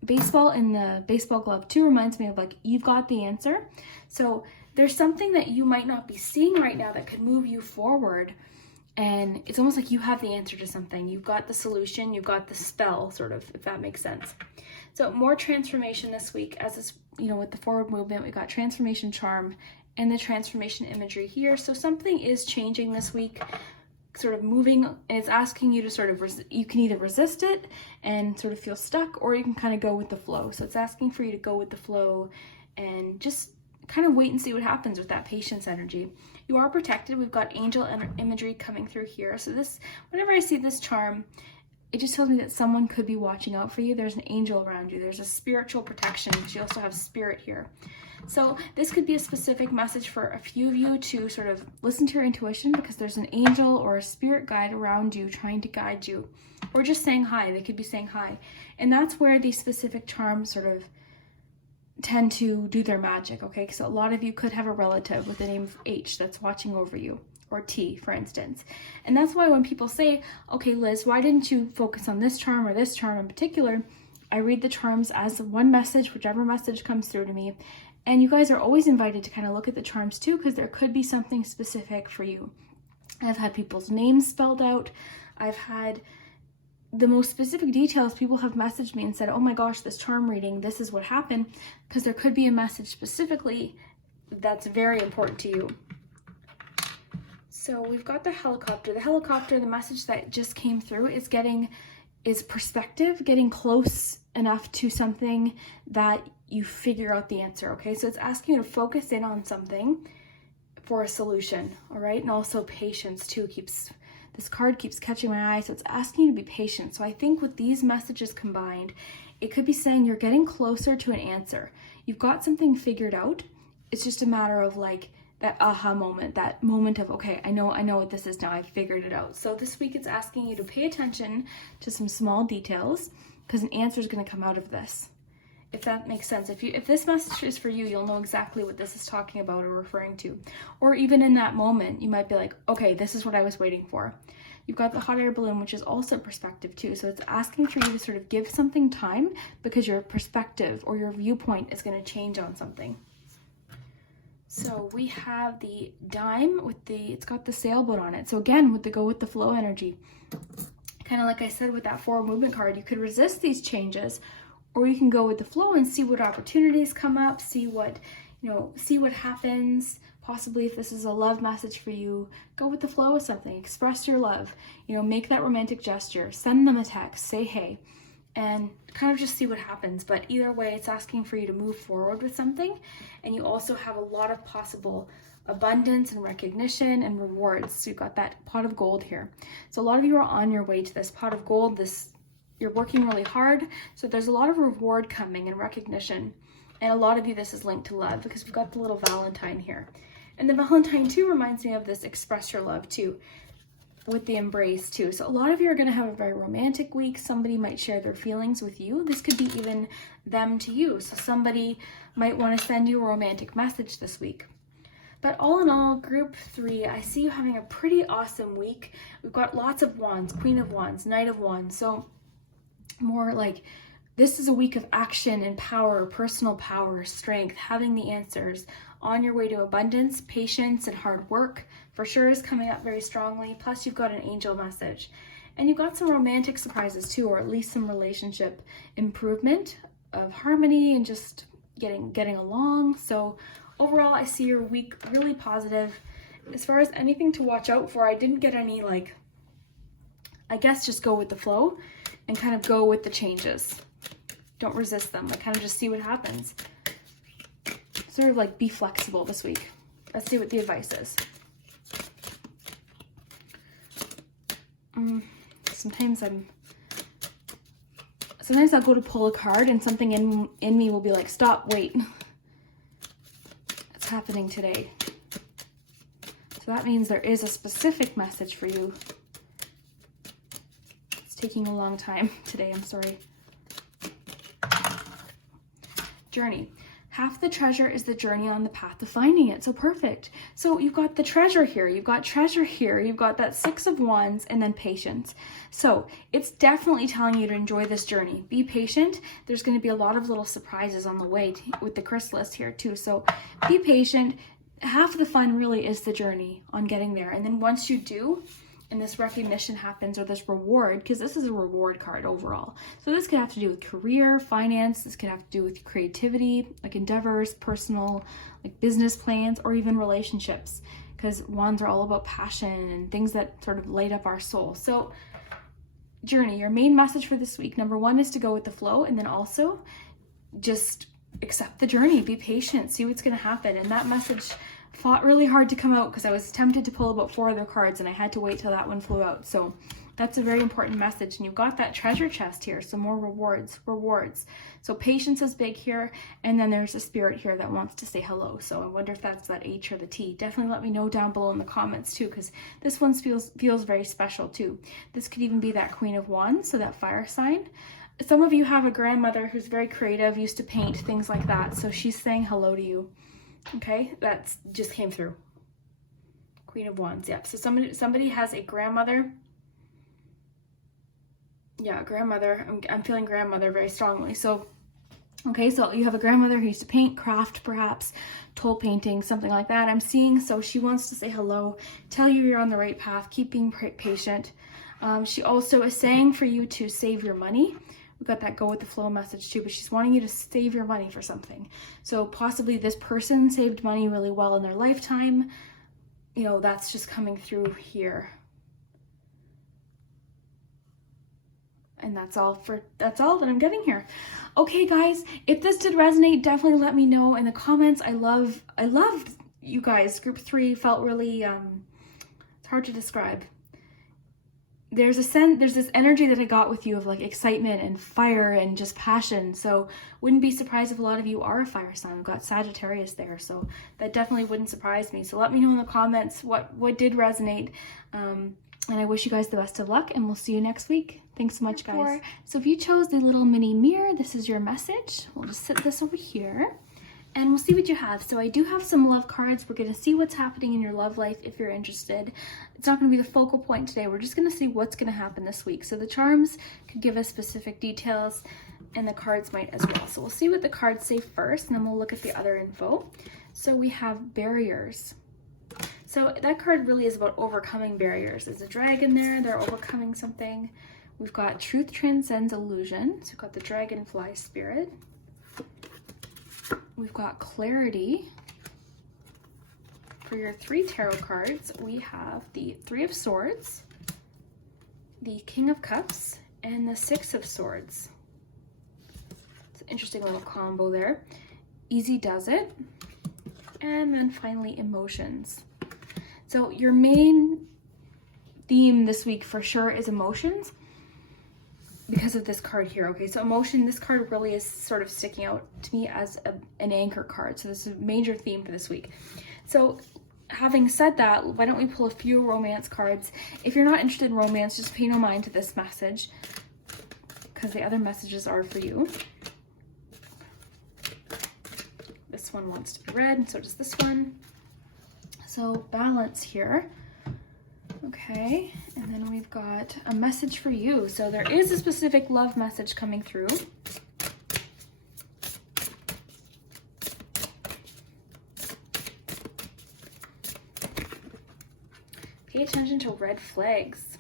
baseball in the baseball glove too reminds me of like, you've got the answer. So there's something that you might not be seeing right now that could move you forward. And it's almost like you have the answer to something. You've got the solution, you've got the spell, sort of, if that makes sense. So more transformation this week, as is, with the forward movement, we got transformation charm and the transformation imagery here. So something is changing this week, sort of moving, and it's asking you to sort of, you can either resist it and sort of feel stuck, or you can kind of go with the flow. So it's asking for you to go with the flow and just kind of wait and see what happens with that patience energy. You are protected. We've got angel imagery coming through here. So this, whenever I see this charm, it just tells me that someone could be watching out for you. There's an angel around you. There's a spiritual protection, because you also have spirit here. So this could be a specific message for a few of you to sort of listen to your intuition, because there's an angel or a spirit guide around you trying to guide you, or just saying hi. They could be saying hi. And that's where these specific charms sort of tend to do their magic, okay? So a lot of you could have a relative with the name of H that's watching over you, or T, for instance. And that's why when people say, okay, Liz, why didn't you focus on this charm or this charm in particular? I read the charms as one message, whichever message comes through to me. And you guys are always invited to kind of look at the charms too, because there could be something specific for you. I've had people's names spelled out. I've had the most specific details. People have messaged me and said, oh my gosh, this charm reading, this is what happened, because there could be a message specifically that's very important to you. So we've got the helicopter. The helicopter, the message that just came through is perspective, getting close enough to something that you figure out the answer, okay? So it's asking you to focus in on something for a solution, all right? And also patience too. This card keeps catching my eye, so it's asking you to be patient. So I think with these messages combined, it could be saying you're getting closer to an answer. You've got something figured out. It's just a matter of like that aha moment, that moment of, okay, I know what this is now, I've figured it out. So this week it's asking you to pay attention to some small details, because an answer is going to come out of this, if that makes sense. If this message is for you, you'll know exactly what this is talking about or referring to. Or even in that moment, you might be like, okay, this is what I was waiting for. You've got the hot air balloon, which is also perspective too. So it's asking for you to sort of give something time, because your perspective or your viewpoint is going to change on something. So we have the dime with it's got the sailboat on it. So again, with the go with the flow energy, kind of like I said with that forward movement card, you could resist these changes, or you can go with the flow and see what opportunities come up, see what happens. Possibly if this is a love message for you, go with the flow with something, express your love, make that romantic gesture, send them a text, say hey, and kind of just see what happens. But either way, it's asking for you to move forward with something. And you also have a lot of possible abundance and recognition and rewards. So you've got that pot of gold here. So a lot of you are on your way to this pot of gold. You're working really hard. So there's a lot of reward coming and recognition. And a lot of you, this is linked to love, because we've got the little Valentine here. And the Valentine too reminds me of this express your love too, with the embrace too. So a lot of you are going to have a very romantic week. Somebody might share their feelings with you. This could be even them to you. So somebody might want to send you a romantic message this week. But all in all, group 3, I see you having a pretty awesome week. We've got lots of wands, Queen of Wands, Knight of Wands. So more like this is a week of action and power, personal power, strength, having the answers, on your way to abundance. Patience and hard work for sure is coming up very strongly. Plus you've got an angel message, and you've got some romantic surprises too, or at least some relationship improvement of harmony and just getting along. So overall, I see your week really positive. As far as anything to watch out for, I didn't get any, I guess just go with the flow and kind of go with the changes. Don't resist them. Kind of just see what happens. Sort of be flexible this week. Let's see what the advice is. Sometimes I'll go to pull a card and something in me will be like, stop, wait. It's happening today. So that means there is a specific message for you. It's taking a long time today, I'm sorry. Journey. Half the treasure is the journey on the path to finding it. So perfect. So you've got the treasure here. You've got treasure here. You've got that 6 of Wands and then patience. So it's definitely telling you to enjoy this journey. Be patient. There's going to be a lot of little surprises on the way with the chrysalis here too. So be patient. Half of the fun really is the journey on getting there. And then once you do, and this recognition happens, or this reward, because this is a reward card overall. So this could have to do with career, finance, this could have to do with creativity, endeavors, personal, business plans, or even relationships, because wands are all about passion and things that sort of light up our soul. So journey, your main message for this week, number 1 is to go with the flow, and then also just accept the journey, be patient, see what's going to happen. And that message fought really hard to come out, because I was tempted to pull about 4 other cards and I had to wait till that one flew out. So that's a very important message. And you've got that treasure chest here, so more rewards. So patience is big here, and then there's a spirit here that wants to say hello. So I wonder if that's that H or the T. Definitely let me know down below in the comments too, because this one feels very special too. This could even be that Queen of Wands, so that fire sign. Some of you have a grandmother who's very creative, used to paint, things like that. So she's saying hello to you. Okay, that just came through. Queen of Wands, yeah. So somebody has a grandmother. Yeah, grandmother. I'm feeling grandmother very strongly. So, okay, so you have a grandmother who used to paint, craft perhaps, toll painting, something like that I'm seeing. So she wants to say hello, tell you you're on the right path, keep being patient. She also is saying for you to save your money. We've got that go with the flow message too, but she's wanting you to save your money for something. So possibly this person saved money really well in their lifetime. You know, that's just coming through here. And that's all that I'm getting here. Okay, guys, if this did resonate, definitely let me know in the comments. I love you guys. Group 3 felt really, it's hard to describe. There's this energy that I got with you of like excitement and fire and just passion. So wouldn't be surprised if a lot of you are a fire sign. We've got Sagittarius there, so that definitely wouldn't surprise me. So let me know in the comments what did resonate. And I wish you guys the best of luck, and we'll see you next week. Thanks so much, guys. So if you chose the little mini mirror, this is your message. We'll just sit this over here, and we'll see what you have. So I do have some love cards. We're going to see what's happening in your love life if you're interested. It's not going to be the focal point today. We're just going to see what's going to happen this week. So the charms could give us specific details, and the cards might as well. So we'll see what the cards say first, and then we'll look at the other info. So we have barriers. So that card really is about overcoming barriers. There's a dragon there. They're overcoming something. We've got truth transcends illusion. So we've got the dragonfly spirit. We've got clarity. For your 3 tarot cards, we have the 3 of Swords, the King of Cups, and the 6 of Swords. It's an interesting little combo there. Easy does it. And then finally, emotions. So your main theme this week for sure is emotions because of this card here. Okay, so emotion, this card really is sort of sticking out to me as an anchor card. So this is a major theme for this week. So having said that, why don't we pull a few romance cards? If you're not interested in romance, just pay no mind to this message because the other messages are for you. This one wants to be read, and so does this one. So balance here. Okay, and then we've got a message for you. So there is a specific love message coming through. Pay attention to red flags.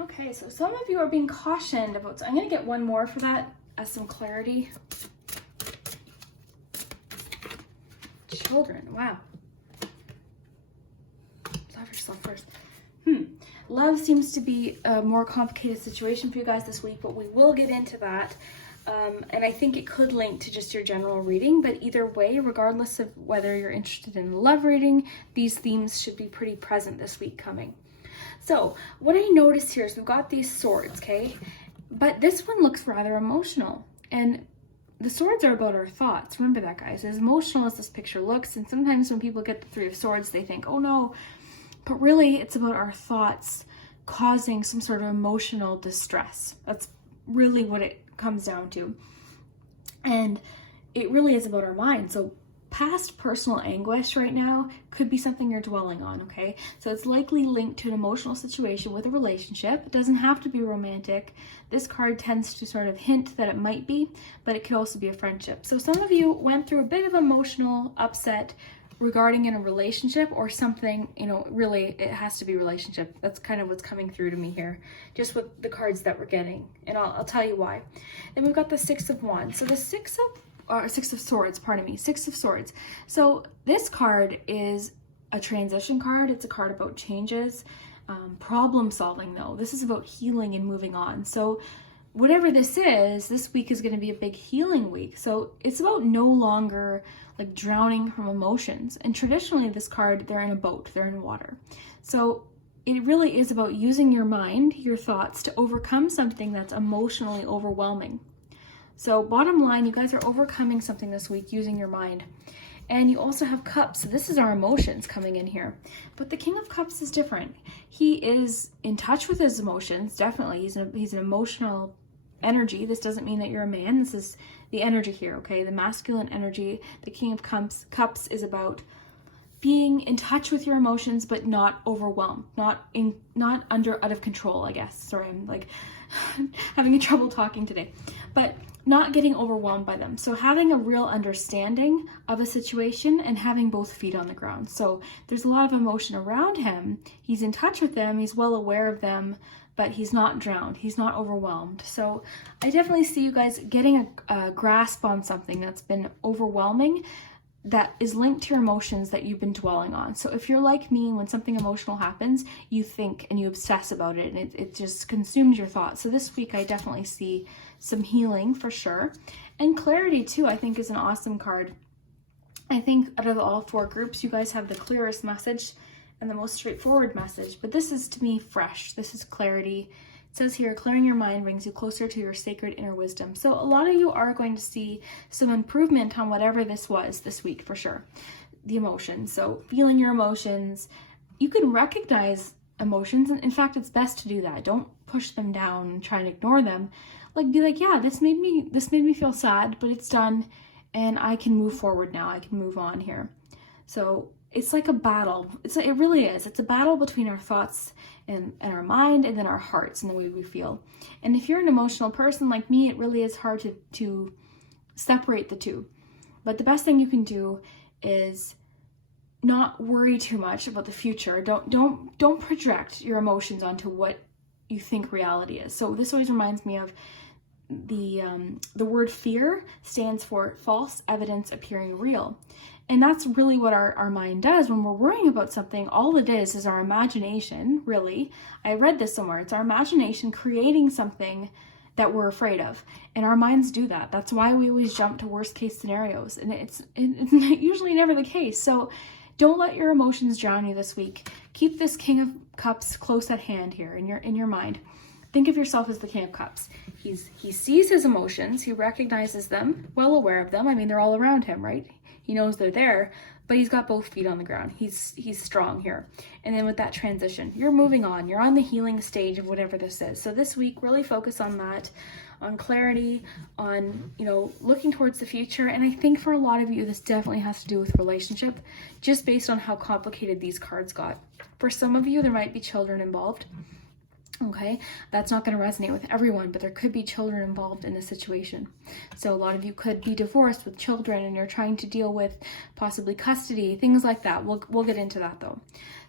Okay, so some of you are being cautioned about, so I'm going to get one more for that as some clarity. Children, wow. Love yourself first. Love seems to be a more complicated situation for you guys this week, but we will get into that. And I think it could link to just your general reading, but either way, regardless of whether you're interested in love reading, these themes should be pretty present this week coming. So what I noticed here is we've got these swords, okay? But this one looks rather emotional. And the swords are about our thoughts. Remember that, guys. As emotional as this picture looks, and sometimes when people get the 3 of Swords, they think, oh no. But really, it's about our thoughts causing some sort of emotional distress. That's really what it comes down to. And it really is about our mind. So past personal anguish right now could be something you're dwelling on, okay? So it's likely linked to an emotional situation with a relationship. It doesn't have to be romantic. This card tends to sort of hint that it might be, but it could also be a friendship. So some of you went through a bit of emotional upset regarding in a relationship or something, you know, really it has to be relationship. That's kind of what's coming through to me here, just with the cards that we're getting. And I'll tell you why. Then we've got the 6 of Wands. So the 6 of Swords, pardon me, 6 of Swords. So this card is a transition card. It's a card about changes, problem solving though. This is about healing and moving on. So whatever this is, this week is going to be a big healing week. So it's about no longer like drowning from emotions. And traditionally this card, they're in a boat, they're in water. So it really is about using your mind, your thoughts to overcome something that's emotionally overwhelming. So bottom line, you guys are overcoming something this week using your mind. And you also have Cups. So this is our emotions coming in here. But the King of Cups is different. He is in touch with his emotions, definitely. He's an emotional energy. This doesn't mean that you're a man. This is the energy here, okay? The masculine energy. The King of Cups is about being in touch with your emotions, but not overwhelmed, not out of control, I guess. Sorry, I'm like having trouble talking today, but not getting overwhelmed by them. So having a real understanding of a situation and having both feet on the ground. So there's a lot of emotion around him. He's in touch with them. He's well aware of them, but he's not drowned. He's not overwhelmed. So I definitely see you guys getting a grasp on something that's been overwhelming, that is linked to your emotions that you've been dwelling on. So if you're like me, when something emotional happens, you think and you obsess about it, and it just consumes your thoughts. So this week I definitely see some healing for sure. And clarity too, I think, is an awesome card. I think out of all 4 groups, you guys have the clearest message and the most straightforward message. But this is, to me, fresh. This is clarity. It says here, clearing your mind brings you closer to your sacred inner wisdom. So a lot of you are going to see some improvement on whatever this was this week for sure. The emotions. So feeling your emotions. You can recognize emotions. And in fact, it's best to do that. Don't push them down and try and ignore them. Like, be like, yeah, this made me feel sad, but it's done and I can move forward now. I can move on here. So it's like a battle. It really is. It's a battle between our thoughts and our mind, and then our hearts and the way we feel. And if you're an emotional person like me, it really is hard to separate the two. But the best thing you can do is not worry too much about the future. Don't project your emotions onto what you think reality is. So this always reminds me of the word fear stands for false evidence appearing real. And that's really what our mind does when we're worrying about something. All it is our imagination, really. I read this somewhere. It's our imagination creating something that we're afraid of. And our minds do that. That's why we always jump to worst case scenarios. And it's usually never the case. So don't let your emotions drown you this week. Keep this King of Cups close at hand here in your mind. Think of yourself as the King of Cups. He sees his emotions. He recognizes them, well aware of them. I mean, they're all around him, right? He knows they're there, but he's got both feet on the ground. He's strong here. And then with that transition, you're moving on. You're on the healing stage of whatever this is. So this week, really focus on that, on clarity, on, looking towards the future. And I think for a lot of you, this definitely has to do with relationship, just based on how complicated these cards got. For some of you, there might be children involved. Okay, that's not going to resonate with everyone, but there could be children involved in this situation. So a lot of you could be divorced with children and you're trying to deal with possibly custody, things like that. We'll get into that though.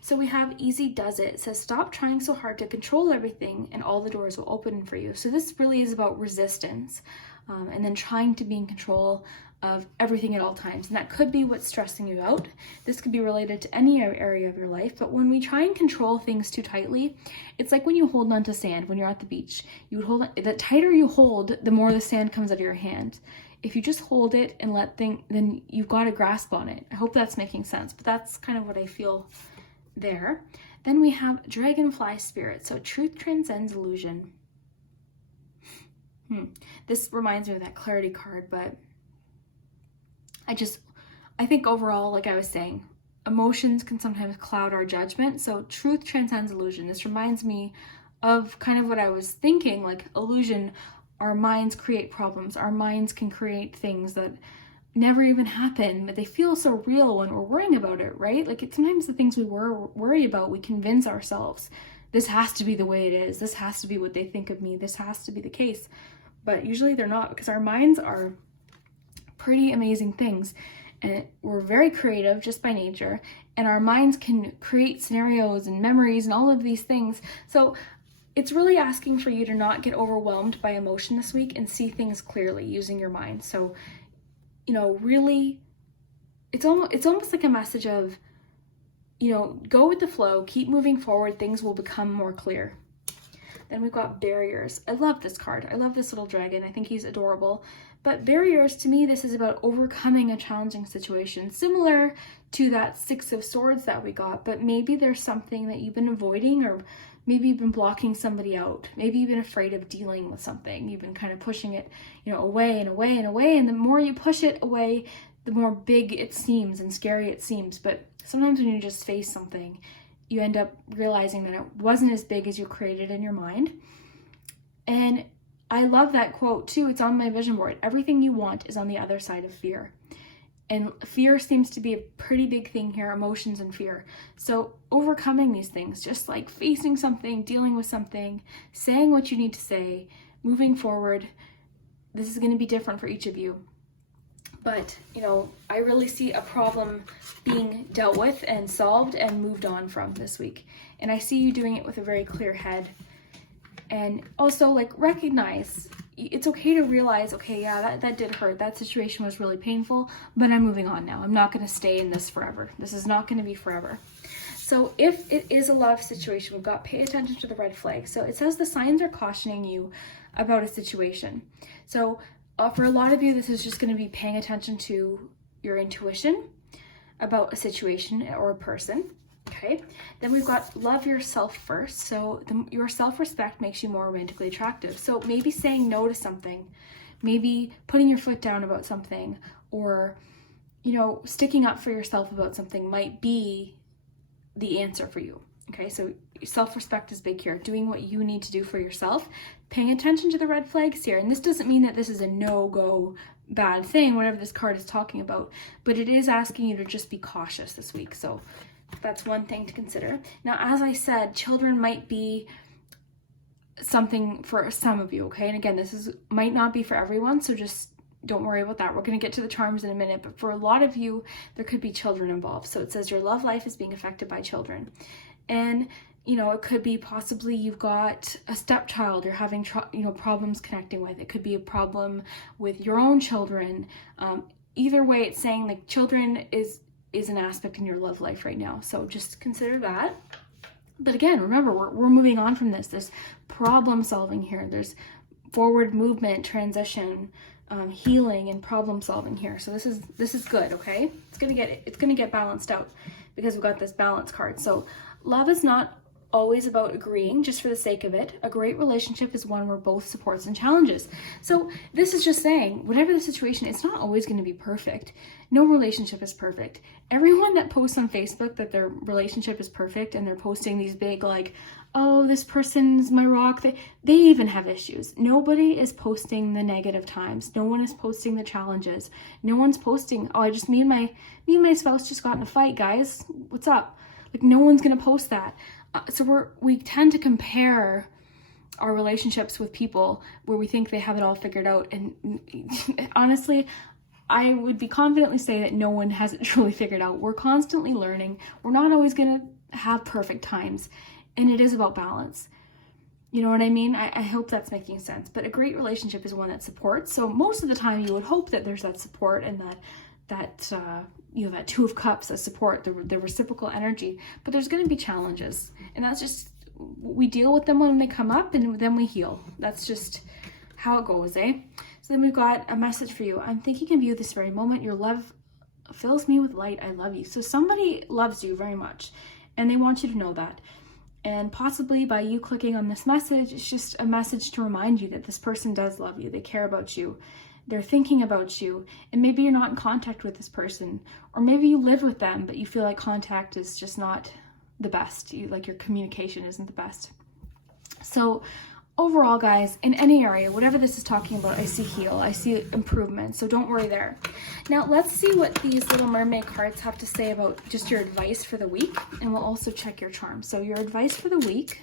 So we have Easy Does It. It says, stop trying so hard to control everything and all the doors will open for you. So this really is about resistance and then trying to be in control of everything at all times. And that could be what's stressing you out. This could be related to any area of your life. But when we try and control things too tightly, it's like when you hold onto sand when you're at the beach. You would hold on, the tighter you hold, the more the sand comes out of your hand. If you just hold it and then you've got a grasp on it. I hope that's making sense, but that's kind of what I feel there. Then we have Dragonfly Spirit. So truth transcends illusion. This reminds me of that clarity card, but I think overall, like I was saying, emotions can sometimes cloud our judgment. So truth transcends illusion. This reminds me of kind of what I was thinking, like illusion. Our minds create problems. Our minds can create things that never even happen, but they feel so real when we're worrying about it, right? Like sometimes the things we worry about, we convince ourselves, this has to be the way it is. This has to be what they think of me. This has to be the case. But usually they're not, because our minds are pretty amazing things, and we're very creative just by nature, and our minds can create scenarios and memories and all of these things. So it's really asking for you to not get overwhelmed by emotion this week and see things clearly using your mind. So really it's almost like a message of go with the flow, keep moving forward, things will become more clear. Then we've got Barriers. I love this card. I love this little dragon. I think he's adorable. But barriers, to me, this is about overcoming a challenging situation, similar to that 6 of Swords that we got. But maybe there's something that you've been avoiding, or maybe you've been blocking somebody out. Maybe you've been afraid of dealing with something. You've been kind of pushing it, away and away and away. And the more you push it away, the more big it seems and scary it seems. But sometimes when you just face something, you end up realizing that it wasn't as big as you created in your mind. And I love that quote too. It's on my vision board. Everything you want is on the other side of fear. And fear seems to be a pretty big thing here, emotions and fear. So overcoming these things, just like facing something, dealing with something, saying what you need to say, moving forward, this is going to be different for each of you. But, you know, I really see a problem being dealt with and solved and moved on from this week. And I see you doing it with a very clear head. And also, like, recognize, it's okay to realize, okay, yeah, that did hurt. That situation was really painful, but I'm moving on now. I'm not going to stay in this forever. This is not going to be forever. So if it is a love situation, we've got pay attention to the red flag. So it says the signs are cautioning you about a situation. So for a lot of you, this is just going to be paying attention to your intuition about a situation or a person. Okay, then we've got love yourself first. So your self-respect makes you more romantically attractive. So maybe saying no to something, maybe putting your foot down about something, or, you know, sticking up for yourself about something might be the answer for you. Okay, so self-respect is big here. Doing what you need to do for yourself, paying attention to the red flags here. And this doesn't mean that this is a no-go bad thing, whatever this card is talking about, but it is asking you to just be cautious this week. So that's one thing to consider. Now, as I said, children might be something for some of you, okay? And again, might not be for everyone, so just don't worry about that. We're going to get to the charms in a minute, but for a lot of you, there could be children involved. So it says your love life is being affected by children. And, you know, it could be possibly you've got a stepchild you're having, problems connecting with. It could be a problem with your own children. Either way, it's saying like children is an aspect in your love life right now. So just consider that. But again, remember, we're moving on from this. There's problem solving here. There's forward movement, transition, healing, and problem solving here. So this is good, okay? It's gonna get balanced out because we've got this balance card. So love is not always about agreeing just for the sake of it. A great relationship is one where both supports and challenges. So this is just saying, whatever the situation, it's not always going to be perfect. No relationship is perfect. Everyone that posts on Facebook that their relationship is perfect and they're posting these big like, oh, this person's my rock, they even have issues. Nobody is posting the negative times. No one is posting the challenges. No one's posting, oh, me and my spouse just got in a fight, guys. What's up? Like, no one's going to post that. So we tend to compare our relationships with people where we think they have it all figured out. And honestly, I would be confidently say that no one has it truly figured out. We're constantly learning. We're not always going to have perfect times. And it is about balance. You know what I mean? I hope that's making sense. But a great relationship is one that supports. So most of the time you would hope that there's that support and that Two of Cups as support, the reciprocal energy. But there's going to be challenges. And that's just, we deal with them when they come up and then we heal. That's just how it goes, eh? So then we've got a message for you. I'm thinking of you this very moment. Your love fills me with light. I love you. So somebody loves you very much and they want you to know that. And possibly by you clicking on this message, it's just a message to remind you that this person does love you. They care about you. They're thinking about you. And maybe you're not in contact with this person. Or maybe you live with them, but you feel like contact is just not the best. Like your communication isn't the best. So overall, guys, in any area, whatever this is talking about, I see heal. I see improvement. So don't worry there. Now let's see what these little mermaid cards have to say about just your advice for the week. And we'll also check your charm. So your advice for the week.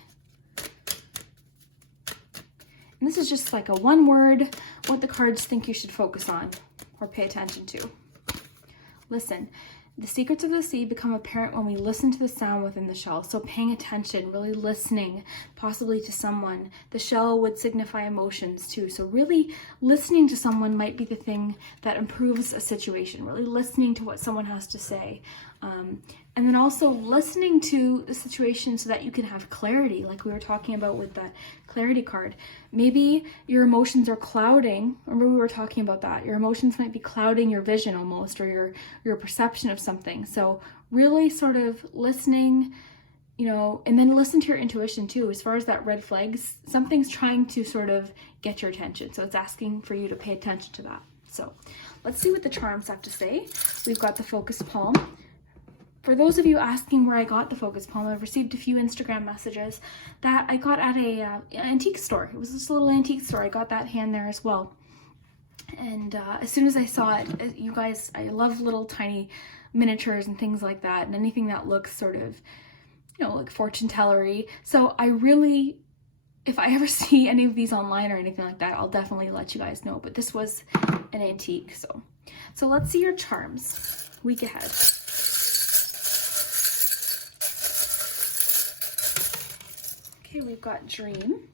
And this is just like a one word, what the cards think you should focus on or pay attention to. Listen. The secrets of the sea become apparent when we listen to the sound within the shell. So paying attention, really listening, possibly to someone. The shell would signify emotions too. So really listening to someone might be the thing that improves a situation. Really listening to what someone has to say. And then also listening to the situation so that you can have clarity, like we were talking about with that clarity card. Maybe your emotions are clouding. Remember we were talking about that. Your emotions might be clouding your vision almost, or your perception of something. So really sort of listening, and then listen to your intuition too. As far as that red flags, something's trying to sort of get your attention. So it's asking for you to pay attention to that. So let's see what the charms have to say. We've got the focus palm. For those of you asking where I got the focus palm, I've received a few Instagram messages that I got at an antique store. It was this little antique store. I got that hand there as well. And as soon as I saw it, you guys, I love little tiny miniatures and things like that, and anything that looks sort of, you know, like fortune tellery. So I really, if I ever see any of these online or anything like that, I'll definitely let you guys know. But this was an antique, so let's see your charms week ahead. Okay, we've got dream.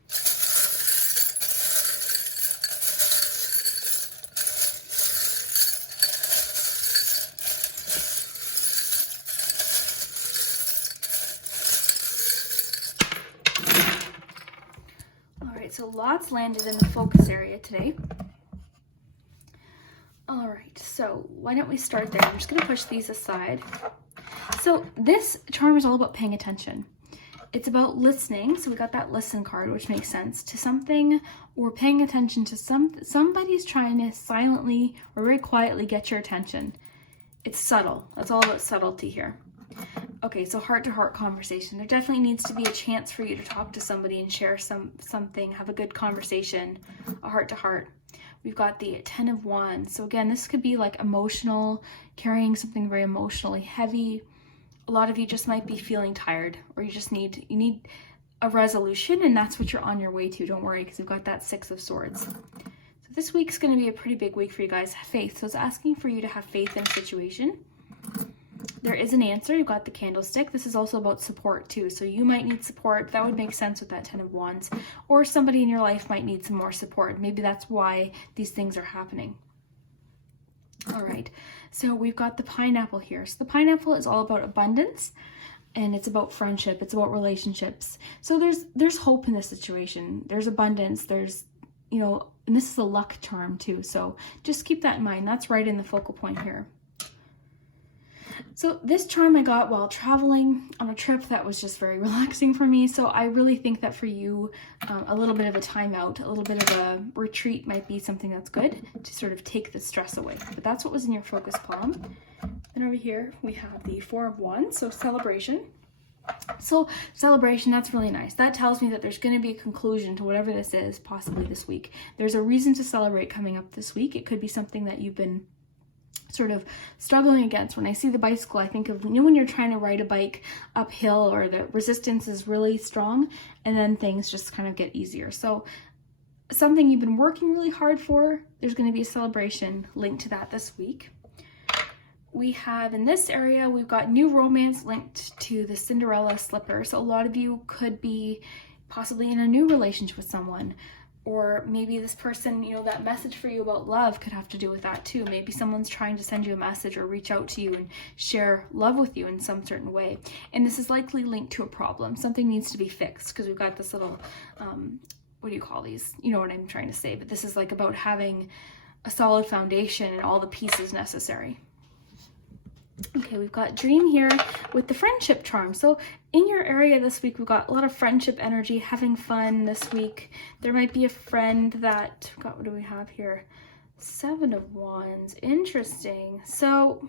So lots landed in the focus area today. All right, so why don't we start there? I'm just going to push these aside. So this charm is all about paying attention. It's about listening. So we got that listen card, which makes sense, to something, or paying attention to somebody's trying to silently or very quietly get your attention. It's subtle. That's all about subtlety here. Okay, so heart-to-heart conversation. There definitely needs to be a chance for you to talk to somebody and share something, have a good conversation, a heart-to-heart. We've got the 10 of Wands. So again, this could be like emotional, carrying something very emotionally heavy. A lot of you just might be feeling tired, or you need a resolution, and that's what you're on your way to. Don't worry, because we've got that 6 of Swords. So this week's going to be a pretty big week for you guys. Faith. So it's asking for you to have faith in a situation. There is an answer. You've got the candlestick. This is also about support too. So you might need support. That would make sense with that 10 of Wands. Or somebody in your life might need some more support. Maybe that's why these things are happening. All right. So we've got the pineapple here. So the pineapple is all about abundance, and it's about friendship. It's about relationships. So there's hope in this situation. There's abundance. There's, you know, and this is a luck charm too. So just keep that in mind. That's right in the focal point here. So this charm I got while traveling on a trip that was just very relaxing for me. So I really think that for you, a little bit of a timeout, a little bit of a retreat might be something that's good to sort of take the stress away. But that's what was in your focus palm. And over here we have the 4 of Wands, so celebration. So celebration, that's really nice. That tells me that there's going to be a conclusion to whatever this is, possibly this week. There's a reason to celebrate coming up this week. It could be something that you've been sort of struggling against. When I see the bicycle, I think of, you know, when you're trying to ride a bike uphill, or the resistance is really strong, and then things just kind of get easier. So something you've been working really hard for, there's going to be a celebration linked to that this week. We have in this area, we've got new romance linked to the Cinderella slipper. So a lot of you could be possibly in a new relationship with someone. Or maybe this person, you know, that message for you about love could have to do with that too. Maybe someone's trying to send you a message or reach out to you and share love with you in some certain way. And this is likely linked to a problem. Something needs to be fixed, because we've got this little, what do you call these? You know what I'm trying to say. But this is like about having a solid foundation and all the pieces necessary. Okay, we've got dream here with the friendship charm. So in your area this week, we've got a lot of friendship energy, having fun this week. There might be a friend that, God, what do we have here? 7 of Wands, interesting. So,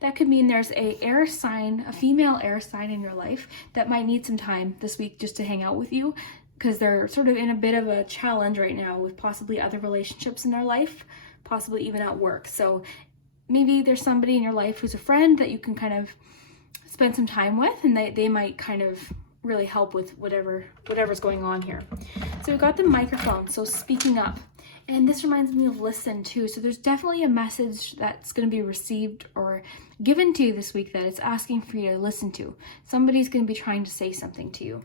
that could mean there's a air sign, a female air sign in your life that might need some time this week just to hang out with you, because they're sort of in a bit of a challenge right now with possibly other relationships in their life, possibly even at work. So maybe there's somebody in your life who's a friend that you can kind of spend some time with, and they might kind of really help with whatever's going on here. So we've got the microphone, so speaking up. And this reminds me of listen too. So there's definitely a message that's going to be received or given to you this week that it's asking for you to listen to. Somebody's going to be trying to say something to you.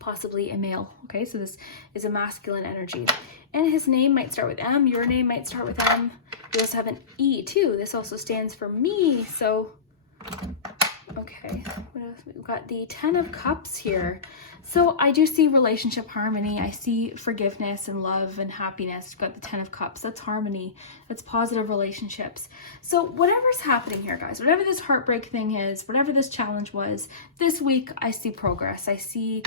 Possibly a male. Okay, so this is a masculine energy. And his name might start with M. Your name might start with M. We also have an E too. This also stands for me. So, okay, what else? We've got the 10 of Cups here. So I do see relationship harmony. I see forgiveness and love and happiness. We've got the 10 of Cups. That's harmony. That's positive relationships. So whatever's happening here, guys, whatever this heartbreak thing is, whatever this challenge was, this week I see progress. I see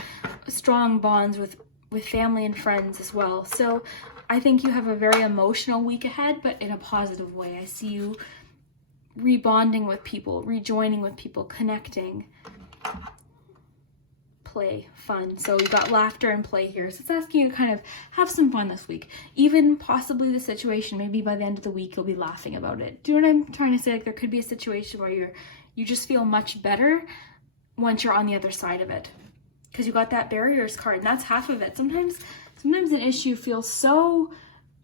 strong bonds with family and friends as well. So I think you have a very emotional week ahead, but in a positive way. I see you rebonding with people, rejoining with people, connecting. play, fun. So we've got laughter and play here. So it's asking you to kind of have some fun this week. Even possibly the situation, maybe by the end of the week, you'll be laughing about it. Do you know what I'm trying to say? Like there could be a situation where you just feel much better once you're on the other side of it. Because you got that barriers card, and that's half of it. Sometimes an issue feels so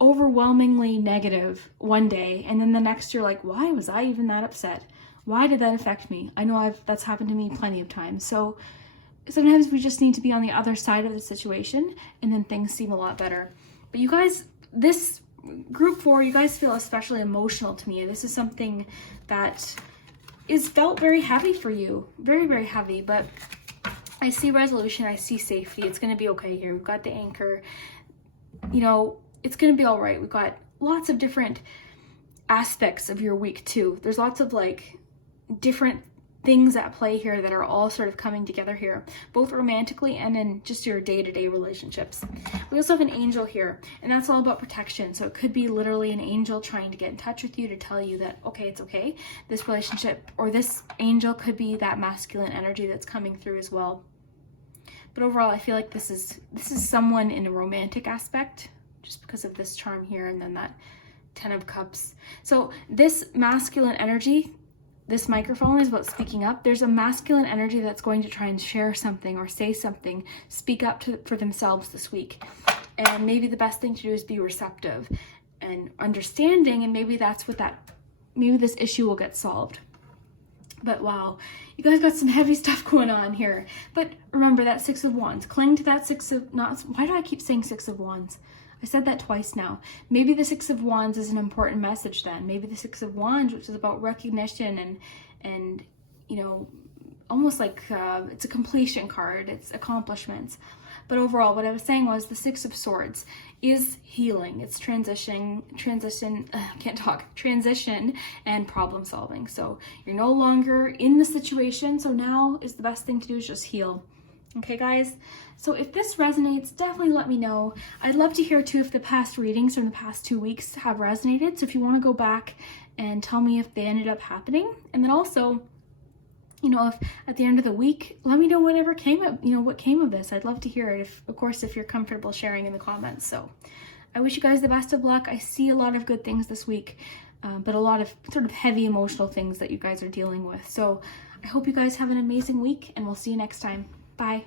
overwhelmingly negative one day, and then the next you're like, why was I even that upset? Why did that affect me? I know that's happened to me plenty of times. So sometimes we just need to be on the other side of the situation, and then things seem a lot better. But you guys, this group 4, you guys feel especially emotional to me. This is something that is felt very heavy for you. Very, very heavy. But I see resolution. I see safety. It's going to be okay here. We've got the anchor. You know, it's going to be all right. We've got lots of different aspects of your week too. There's lots of like different things at play here that are all sort of coming together here, both romantically and in just your day-to-day relationships. We also have an angel here, and that's all about protection. So it could be literally an angel trying to get in touch with you to tell you that, okay, it's okay. This relationship or this angel could be that masculine energy that's coming through as well. But overall, I feel like this is someone in a romantic aspect, just because of this charm here and then that 10 of Cups. So this masculine energy, this microphone is about speaking up. There's a masculine energy that's going to try and share something or say something, speak up for themselves this week. And maybe the best thing to do is be receptive and understanding, and maybe maybe this issue will get solved. But wow, you guys got some heavy stuff going on here. But remember that 6 of Wands. Cling to that why do I keep saying 6 of Wands? I said that twice now. Maybe the 6 of Wands is an important message then. Maybe the 6 of Wands, which is about recognition and you know, almost like it's a completion card. It's accomplishments. But overall, what I was saying was the 6 of Swords is healing. It's transition and problem solving. So you're no longer in the situation. So now is the best thing to do is just heal. Okay, guys? So if this resonates, definitely let me know. I'd love to hear too if the past readings from the past 2 weeks have resonated. So if you want to go back and tell me if they ended up happening. And then also, you know, if at the end of the week, let me know whatever came up, you know, what came of this. I'd love to hear it, of course, if you're comfortable sharing in the comments. So I wish you guys the best of luck. I see a lot of good things this week, but a lot of sort of heavy emotional things that you guys are dealing with. So I hope you guys have an amazing week, and we'll see you next time. Bye.